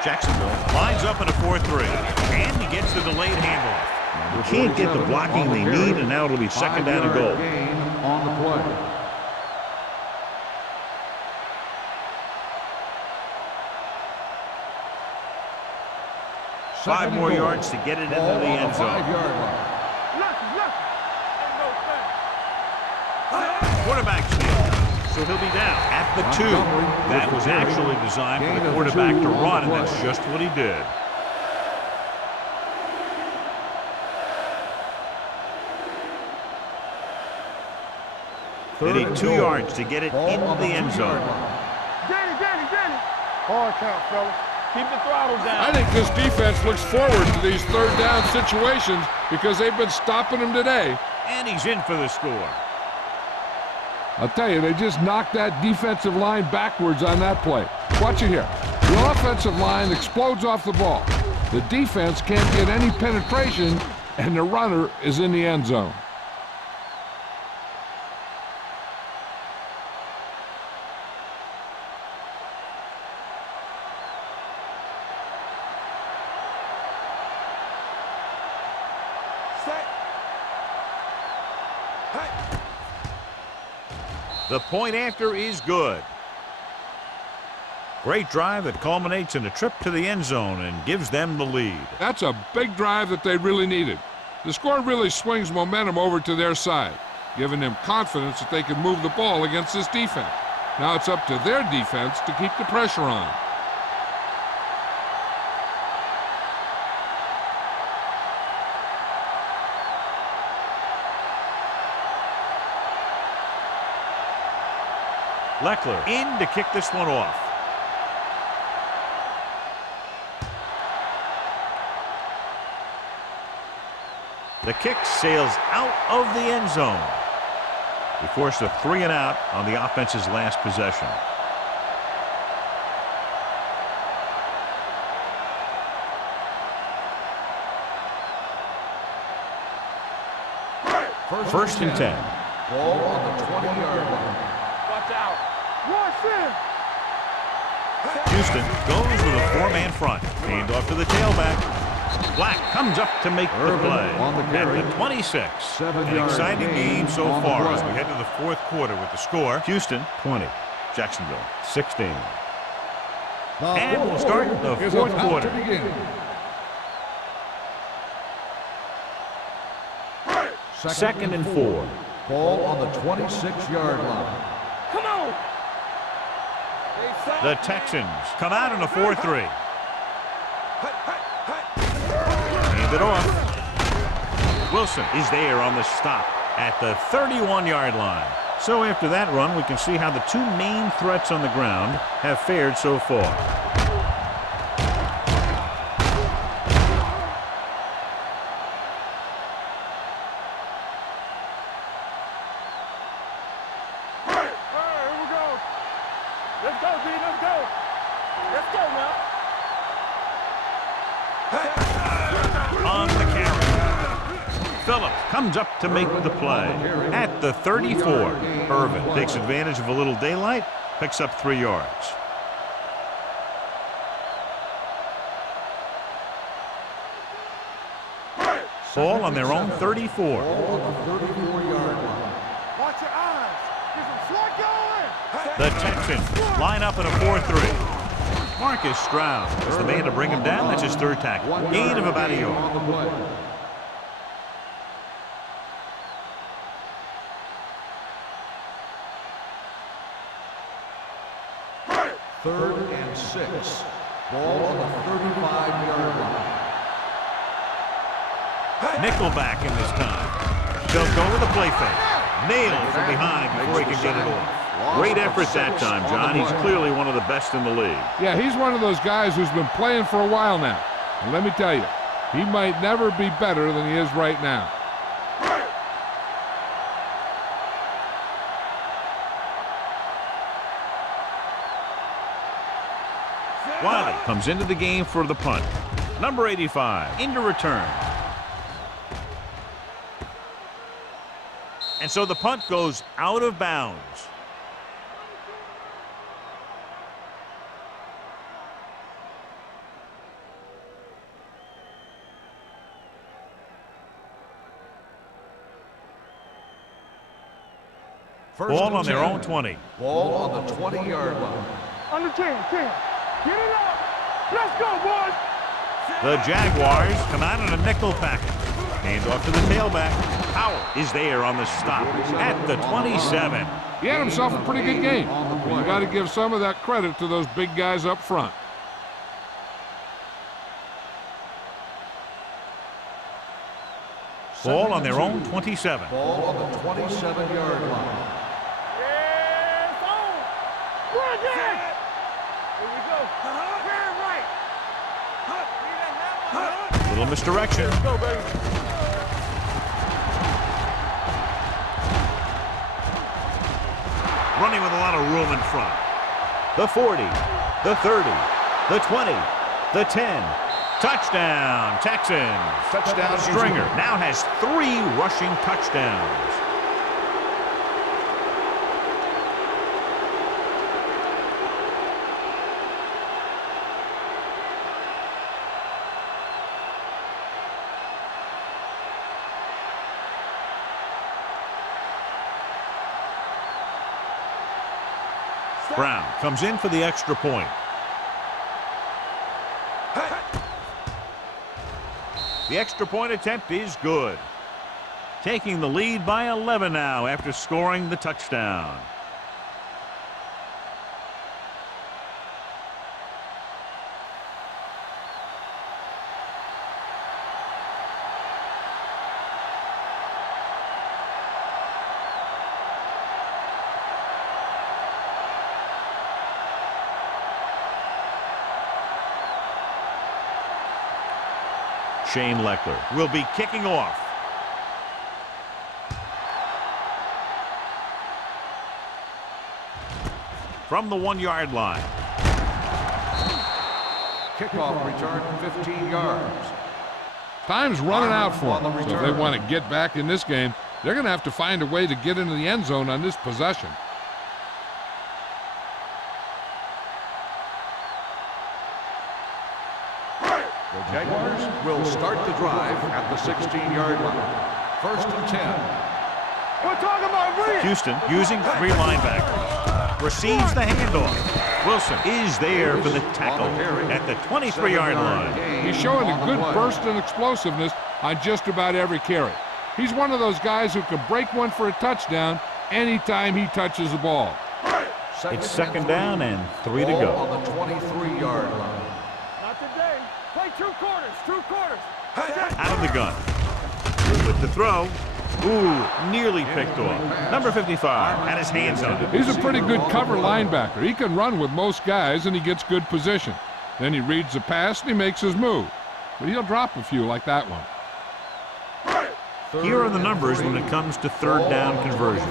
Jacksonville lines up in a 4-3, and he gets the delayed handoff. They can't get the blocking they need, and now it'll be second down and goal. Gain on the play. Five more yards to get it into the end zone. Quarterback sneak, so he'll be down at the 2. That was actually designed for the quarterback to run, and that's just what he did. They need 2 yards to get it into the end zone. Danny. Hard count, fellas. Keep the throttle down. I think this defense looks forward to these third down situations because they've been stopping them today. And he's in for the score. I'll tell you, they just knocked that defensive line backwards on that play. Watch it here. The offensive line explodes off the ball. The defense can't get any penetration, and the runner is in the end zone. The point after is good. Great drive that culminates in a trip to the end zone and gives them the lead. That's a big drive that they really needed. The score really swings momentum over to their side, giving them confidence that they can move the ball against this defense. Now it's up to their defense to keep the pressure on. Leckler in to kick this one off. The kick sails out of the end zone. He forced a 3 and out on the offense's last possession. First and 10. Ball on the 20-yard line. Watch out. Watch him. Houston goes with a 4-man front. Hand off to the tailback. Black comes up to make the play at the 26. An exciting game so far as we head to the fourth quarter with the score. Houston 20, Jacksonville 16. And we'll start the fourth quarter. Second and 4. Ball on the 26-yard line. Come on. The Texans come out in a 4-3. Hand it off. Wilson is there on the stop at the 31-yard line. So after that run, we can see how the two main threats on the ground have fared so far. Comes up to make the play at the 34. Irvin takes advantage of a little daylight, picks up 3 yards. Ball on their own 34. Watch your eyes. Get some slot going. The Texans line up in a 4-3. Marcus Stroud is the man to bring him down. That's his third tackle. Gain of about a yard. Third and 6. Ball on the 35-yard line. Nickelback in this time. They'll go with a play fake. Nailed from behind before he can get it off. Great effort that time, John. He's clearly one of the best in the league. Yeah, he's one of those guys who's been playing for a while now. And let me tell you, he might never be better than he is right now. Wiley comes into the game for the punt. Number 85 into return. And so the punt goes out of bounds. Ball on their own 20. Ball on the 20-yard line. Under 10. Get it up. Let's go, boys. The Jaguars come out in a nickel package. Hand off to the tailback. Howell is there on the stop at the 27. He had himself a pretty good game. You got to give some of that credit to those big guys up front. Ball on their own 27. Ball on the 27-yard line. Yes, on. Run again. Here we go. Turn right. Little misdirection. Let's go, baby. Running with a lot of room in front. The 40, the 30, the 20, the 10. Touchdown, Texans. Touchdown, Stringer now has 3 rushing touchdowns. Brown comes in for the extra point. The extra point attempt is good. Taking the lead by 11 now after scoring the touchdown. Shane Leckler will be kicking off. From the 1-yard line. Kickoff return 15 yards. Time's running out for them. So if they want to get back in this game, they're going to have to find a way to get into the end zone on this possession. The Jaguars will start the drive at the 16-yard line. 1st and 10. We're talking about read. Houston using 3 linebackers. Receives the handoff. Wilson is there for the tackle at the 23-yard line. He's showing a good burst and explosiveness on just about every carry. He's one of those guys who can break one for a touchdown anytime he touches the ball. It's 2nd down and 3 to go. On the 23-yard line. Not today. Play 2 quarters. 2 quarters. Out of the gun. With the throw. Ooh, nearly picked off. Number 55 had his hands on it. He's a pretty good cover linebacker. He can run with most guys, and he gets good position. Then he reads the pass, and he makes his move. But he'll drop a few like that one. Here are the numbers when it comes to 3rd down conversions.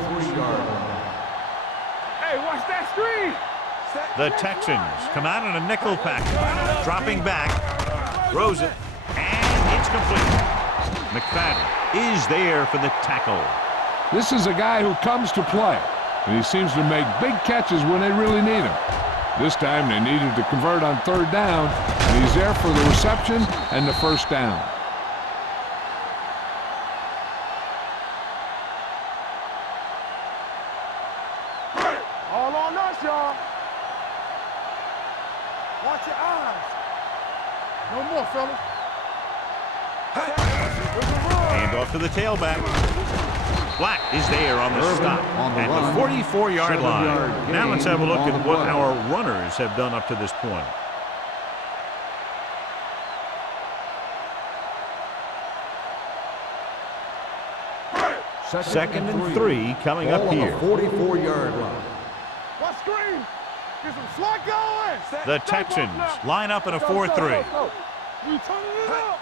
Hey, watch that screen. The Texans come out in a nickel package. Dropping back. Throws it. And it's complete. McFadden is there for the tackle. This is a guy who comes to play, and he seems to make big catches when they really need him. This time they needed to convert on 3rd down, and he's there for the reception and the 1st down. All on us, y'all. Watch your eyes. No more, fellas. Hand off to the tailback. Black is there on the stop at the 44-yard line. Now let's have a look at what our runners have done up to this point. Second and 3 coming up here. 44-yard line. Get some slot going. The Texans line up in a 4-3. We turning it up.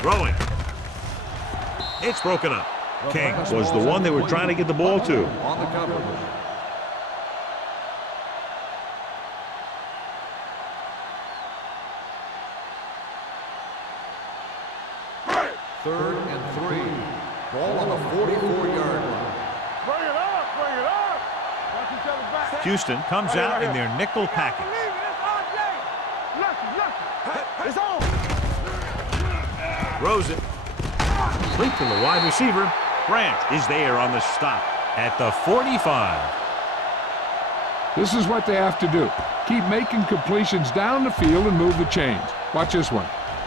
Throwing. It's broken up. King was the one they were trying to get the ball to. On the coverage. Third and 3. Ball on the 44-yard line. Bring it up. Bring it up. Watch each other back. Houston comes out in their nickel package. It's on. Throws it. Complete to the wide receiver. Grant is there on the stop at the 45. This is what they have to do. Keep making completions down the field and move the chains. Watch this one.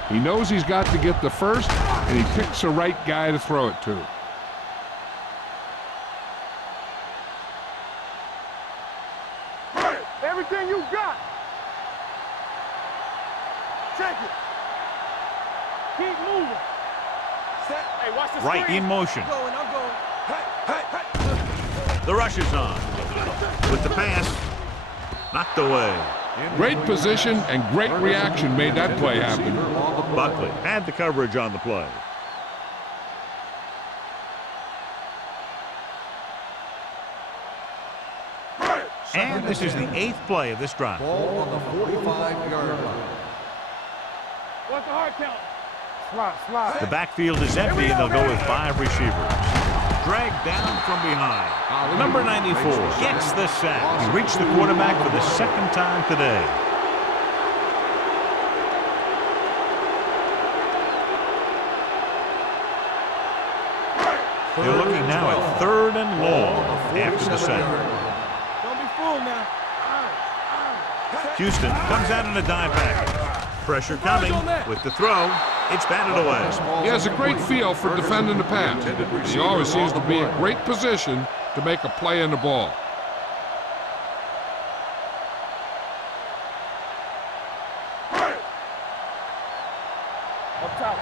He knows he's got to get the first, and he picks the right guy to throw it to. Everything you got. Check it. Keep moving. Set. Hey, watch the Right screen. in motion. I'm going. Hey. The rush is on. With the pass. Knocked away. Great position and great reaction made that play happen. Buckley had the coverage on the play. And this is the 8th play of this drive. Ball on the 45-yard line. What's the hard count? Slide. The backfield is empty, and they'll go with 5 receivers. Dragged down from behind. Number 94 gets the sack. He reached the quarterback for the 2nd time today. They're looking now at 3rd and long after the sack. Don't be fooled now. Houston comes out in a dime package. Pressure coming with the throw. It's batted away. He has a great feel for defending the pass. He always seems to be in great position to make a play in the ball. Up top.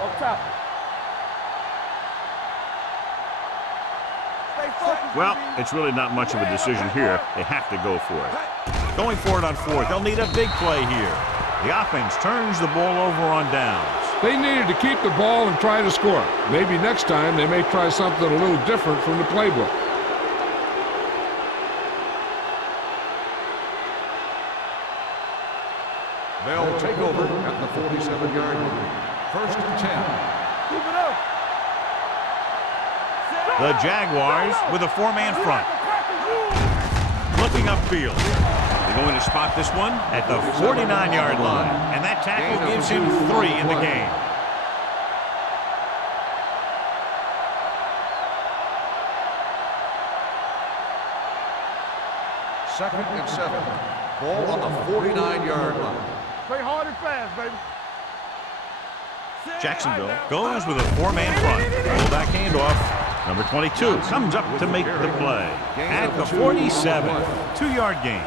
Stay focused. Well, it's really not much of a decision here. They have to go for it. Going for it on 4th. They'll need a big play here. The offense turns the ball over on downs. They needed to keep the ball and try to score. Maybe next time they may try something a little different from the playbook. They'll take over at the 47-yard line. 1st and 10. Keep it up. The Jaguars with a 4-man front. Looking upfield. They're going to spot this one at the 49-yard line. And that tackle gives him 3 in the game. Second and 7. Ball on the 49-yard line. Play hard and fast, baby. Jacksonville goes with a 4-man front. Fullback handoff. Number 22 comes up to make the play. At the 47, 2-yard gain.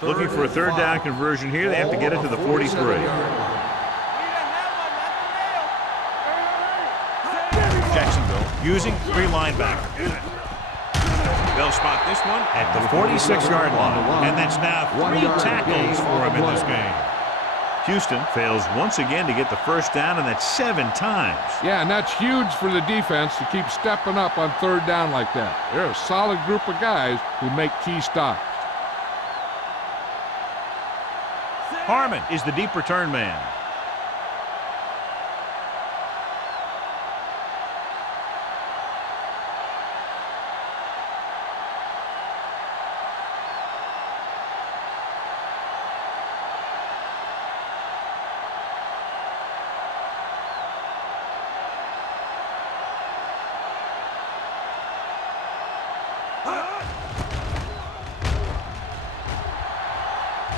Looking for a 3rd down conversion here. They have to get it to the 43. Jacksonville using 3 linebackers. They'll spot this one at the 46-yard line. And that's now 3 tackles for him in this game. Houston fails once again to get the 1st down, and that's 7 times. Yeah, and that's huge for the defense to keep stepping up on 3rd down like that. They're a solid group of guys who make key stops. Harmon is the deep return man.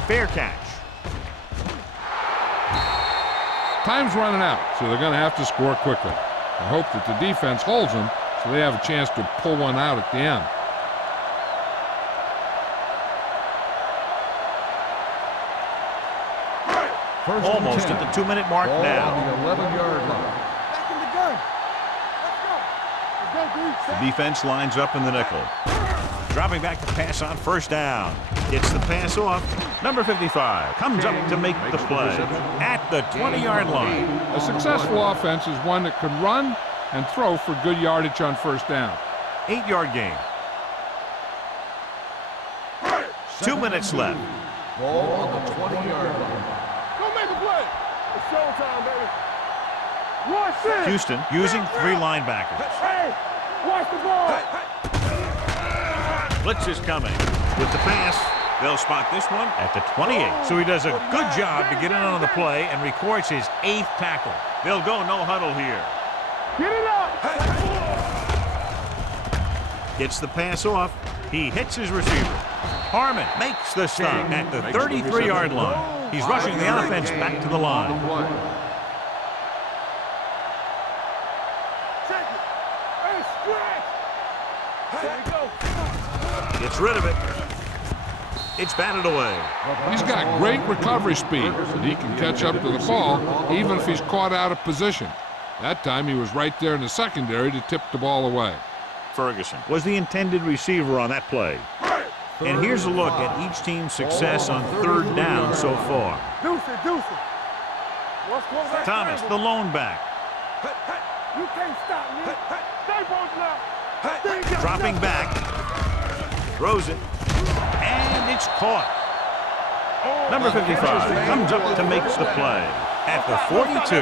Fair catch. Time's running out, so they're going to have to score quickly. I hope that the defense holds them so they have a chance to pull one out at the end. Almost at the 2-minute mark Ball now. on the 11-yard line. Back in the gun. The defense lines up in the nickel. Dropping back to pass on first down. Gets the pass off. Number 55 comes up to make the play at the 20-yard line. A successful offense is one that can run and throw for good yardage on first down. 8-yard gain. 2 minutes left. Ball on the 20-yard line. Go make a play. It's showtime, baby. Watch this. Houston using 3 linebackers. Hey, watch the ball. Blitz is coming. With the pass, they'll spot this one at the 28. So he does a good job to get in on the play and records his 8th tackle. They'll go no huddle here. Get it up. Gets the pass off. He hits his receiver. Harmon makes the stop at the 33-yard line. He's rushing the offense back to the line. Check it. Hey, stretch. There we go. Gets rid of it. It's batted away. He's got great recovery speed, and he can catch up to the ball even if he's caught out of position. That time he was right there in the secondary to tip the ball away. Ferguson was the intended receiver on that play. And here's a look at each team's success on 3rd down so far. Deuce it, deuce it. What's quarterback? Thomas, the lone back. You can't stop me. Stay both now. Dropping back. Throws it. And it's caught. Number 55 comes up to make the play at the 42.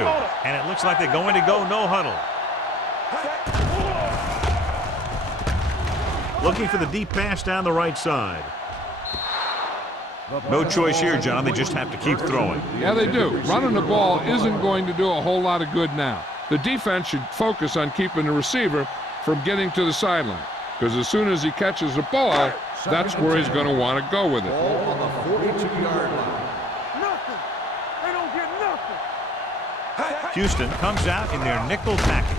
And it looks like they're going to go no huddle. Looking for the deep pass down the right side. No choice here, John. They just have to keep throwing. Yeah, they do. Running the ball isn't going to do a whole lot of good now. The defense should focus on keeping the receiver from getting to the sideline, because as soon as he catches the ball, that's where he's going to want to go with it. Ball on the 42-yard line. Nothing. They don't get nothing. Houston comes out in their nickel package.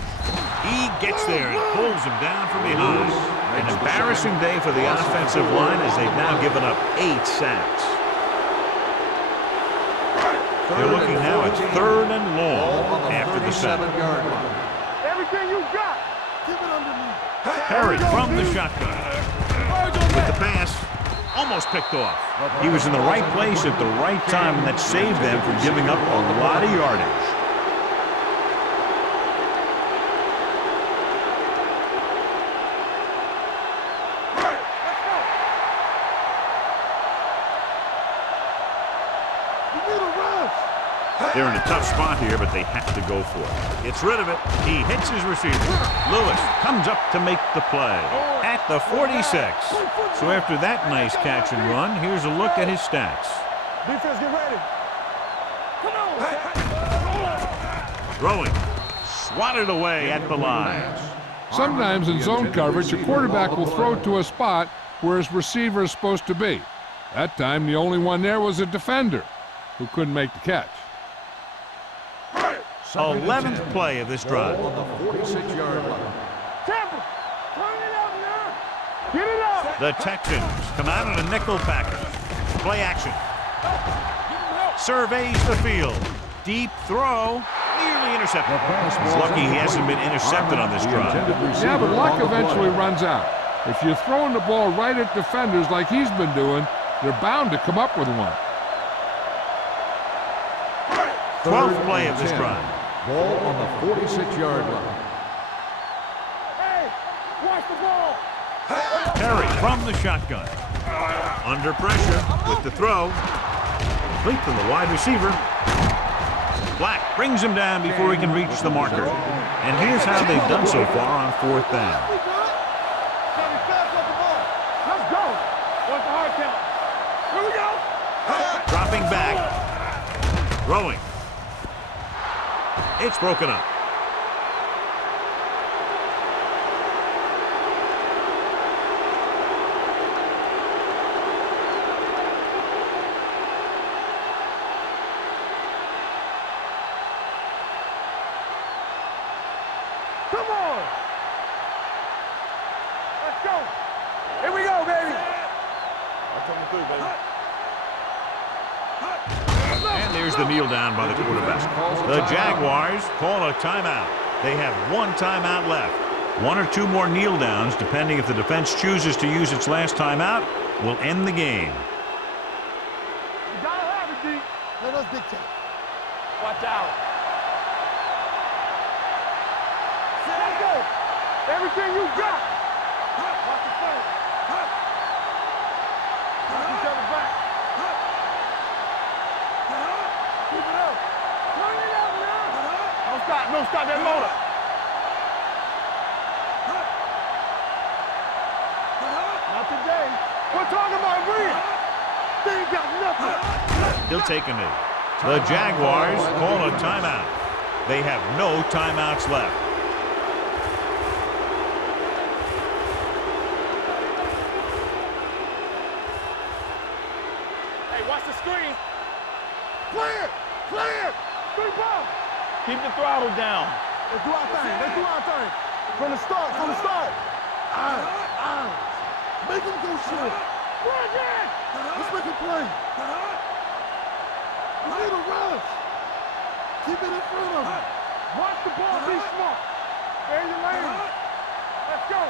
He gets there and pulls him down from behind. An embarrassing day for the offensive line as they've now given up 8 sacks. They're looking now at 3rd and long after the sack. Everything you got, keep it underneath. Perry from the shotgun. With the pass, almost picked off. He was in the right place at the right time, and that saved them from giving up a lot of yardage. They're in a tough spot here, but they have to go for it. Gets rid of it. He hits his receiver. Lewis comes up to make the play at the 46. So after that nice catch and run, here's a look at his stats. Defense, get ready. Come on. Throwing. Swatted away at the line. Sometimes in zone coverage, a quarterback will throw to a spot where his receiver is supposed to be. That time, the only one there was a defender who couldn't make the catch. 11th play of this drive. On the 46-yard line. Temple, turn it up now. Get it up. The Texans come out in a nickel package. Play action. Surveys the field. Deep throw. Nearly intercepted. He's lucky he hasn't been intercepted on this drive. Yeah, but luck eventually runs out. If you're throwing the ball right at defenders like he's been doing, they're bound to come up with one. 12th play of this drive. Ball on the 46-yard line. Hey, watch the ball. Perry from the shotgun. Under pressure with the throw. Complete to the wide receiver. Black brings him down before he can reach the marker. And here's how they've done so far on 4th down. Let's go. What's the hard count? Here we go. Dropping back. Throwing. It's broken up. Come on. Let's go. Here we go, baby. I'm coming through, baby. And there's the kneel down by the quarterback. The Jaguars call a timeout. They have 1 timeout left. One or two more kneel downs, depending if the defense chooses to use its last timeout, will end the game. You gotta have it, D. Let us dictate. Watch out. Let's go. Everything you got. Watch the play. Watch each other back. Keep it up. Turn it up, man. Don't stop that motor. Not today. We're talking about real. They ain't got nothing. He'll take a knee. The Jaguars call a timeout. They have no timeouts left. Hey, watch the screen. Clear! Clear! Three ball! Keep the throttle down. Let's do our thing. Let's do our thing. From the start, from the start. Eyes. Make him go short. Run again! Let's make a play. We need a rush. Keep it in front of him. Watch the ball, be smart. Stay in your lane. Let's go.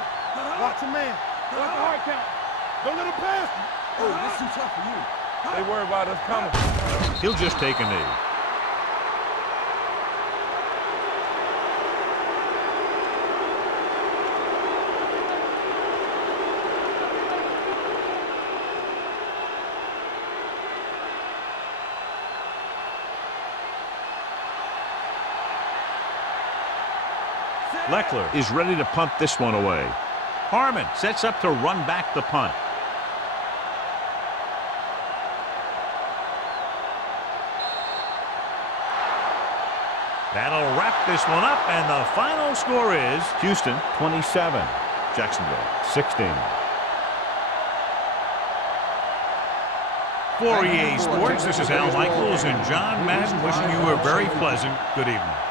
Watch a man. Watch the hard count. Don't let him pass you. Oh, that's too tough for you. They worry about us coming. He'll just take a knee. Leckler is ready to punt this one away. Harmon sets up to run back the punt. That'll wrap this one up, and the final score is Houston 27, Jacksonville 16. For EA Sports, this is Al Michaels and John Madden wishing you a very pleasant good evening.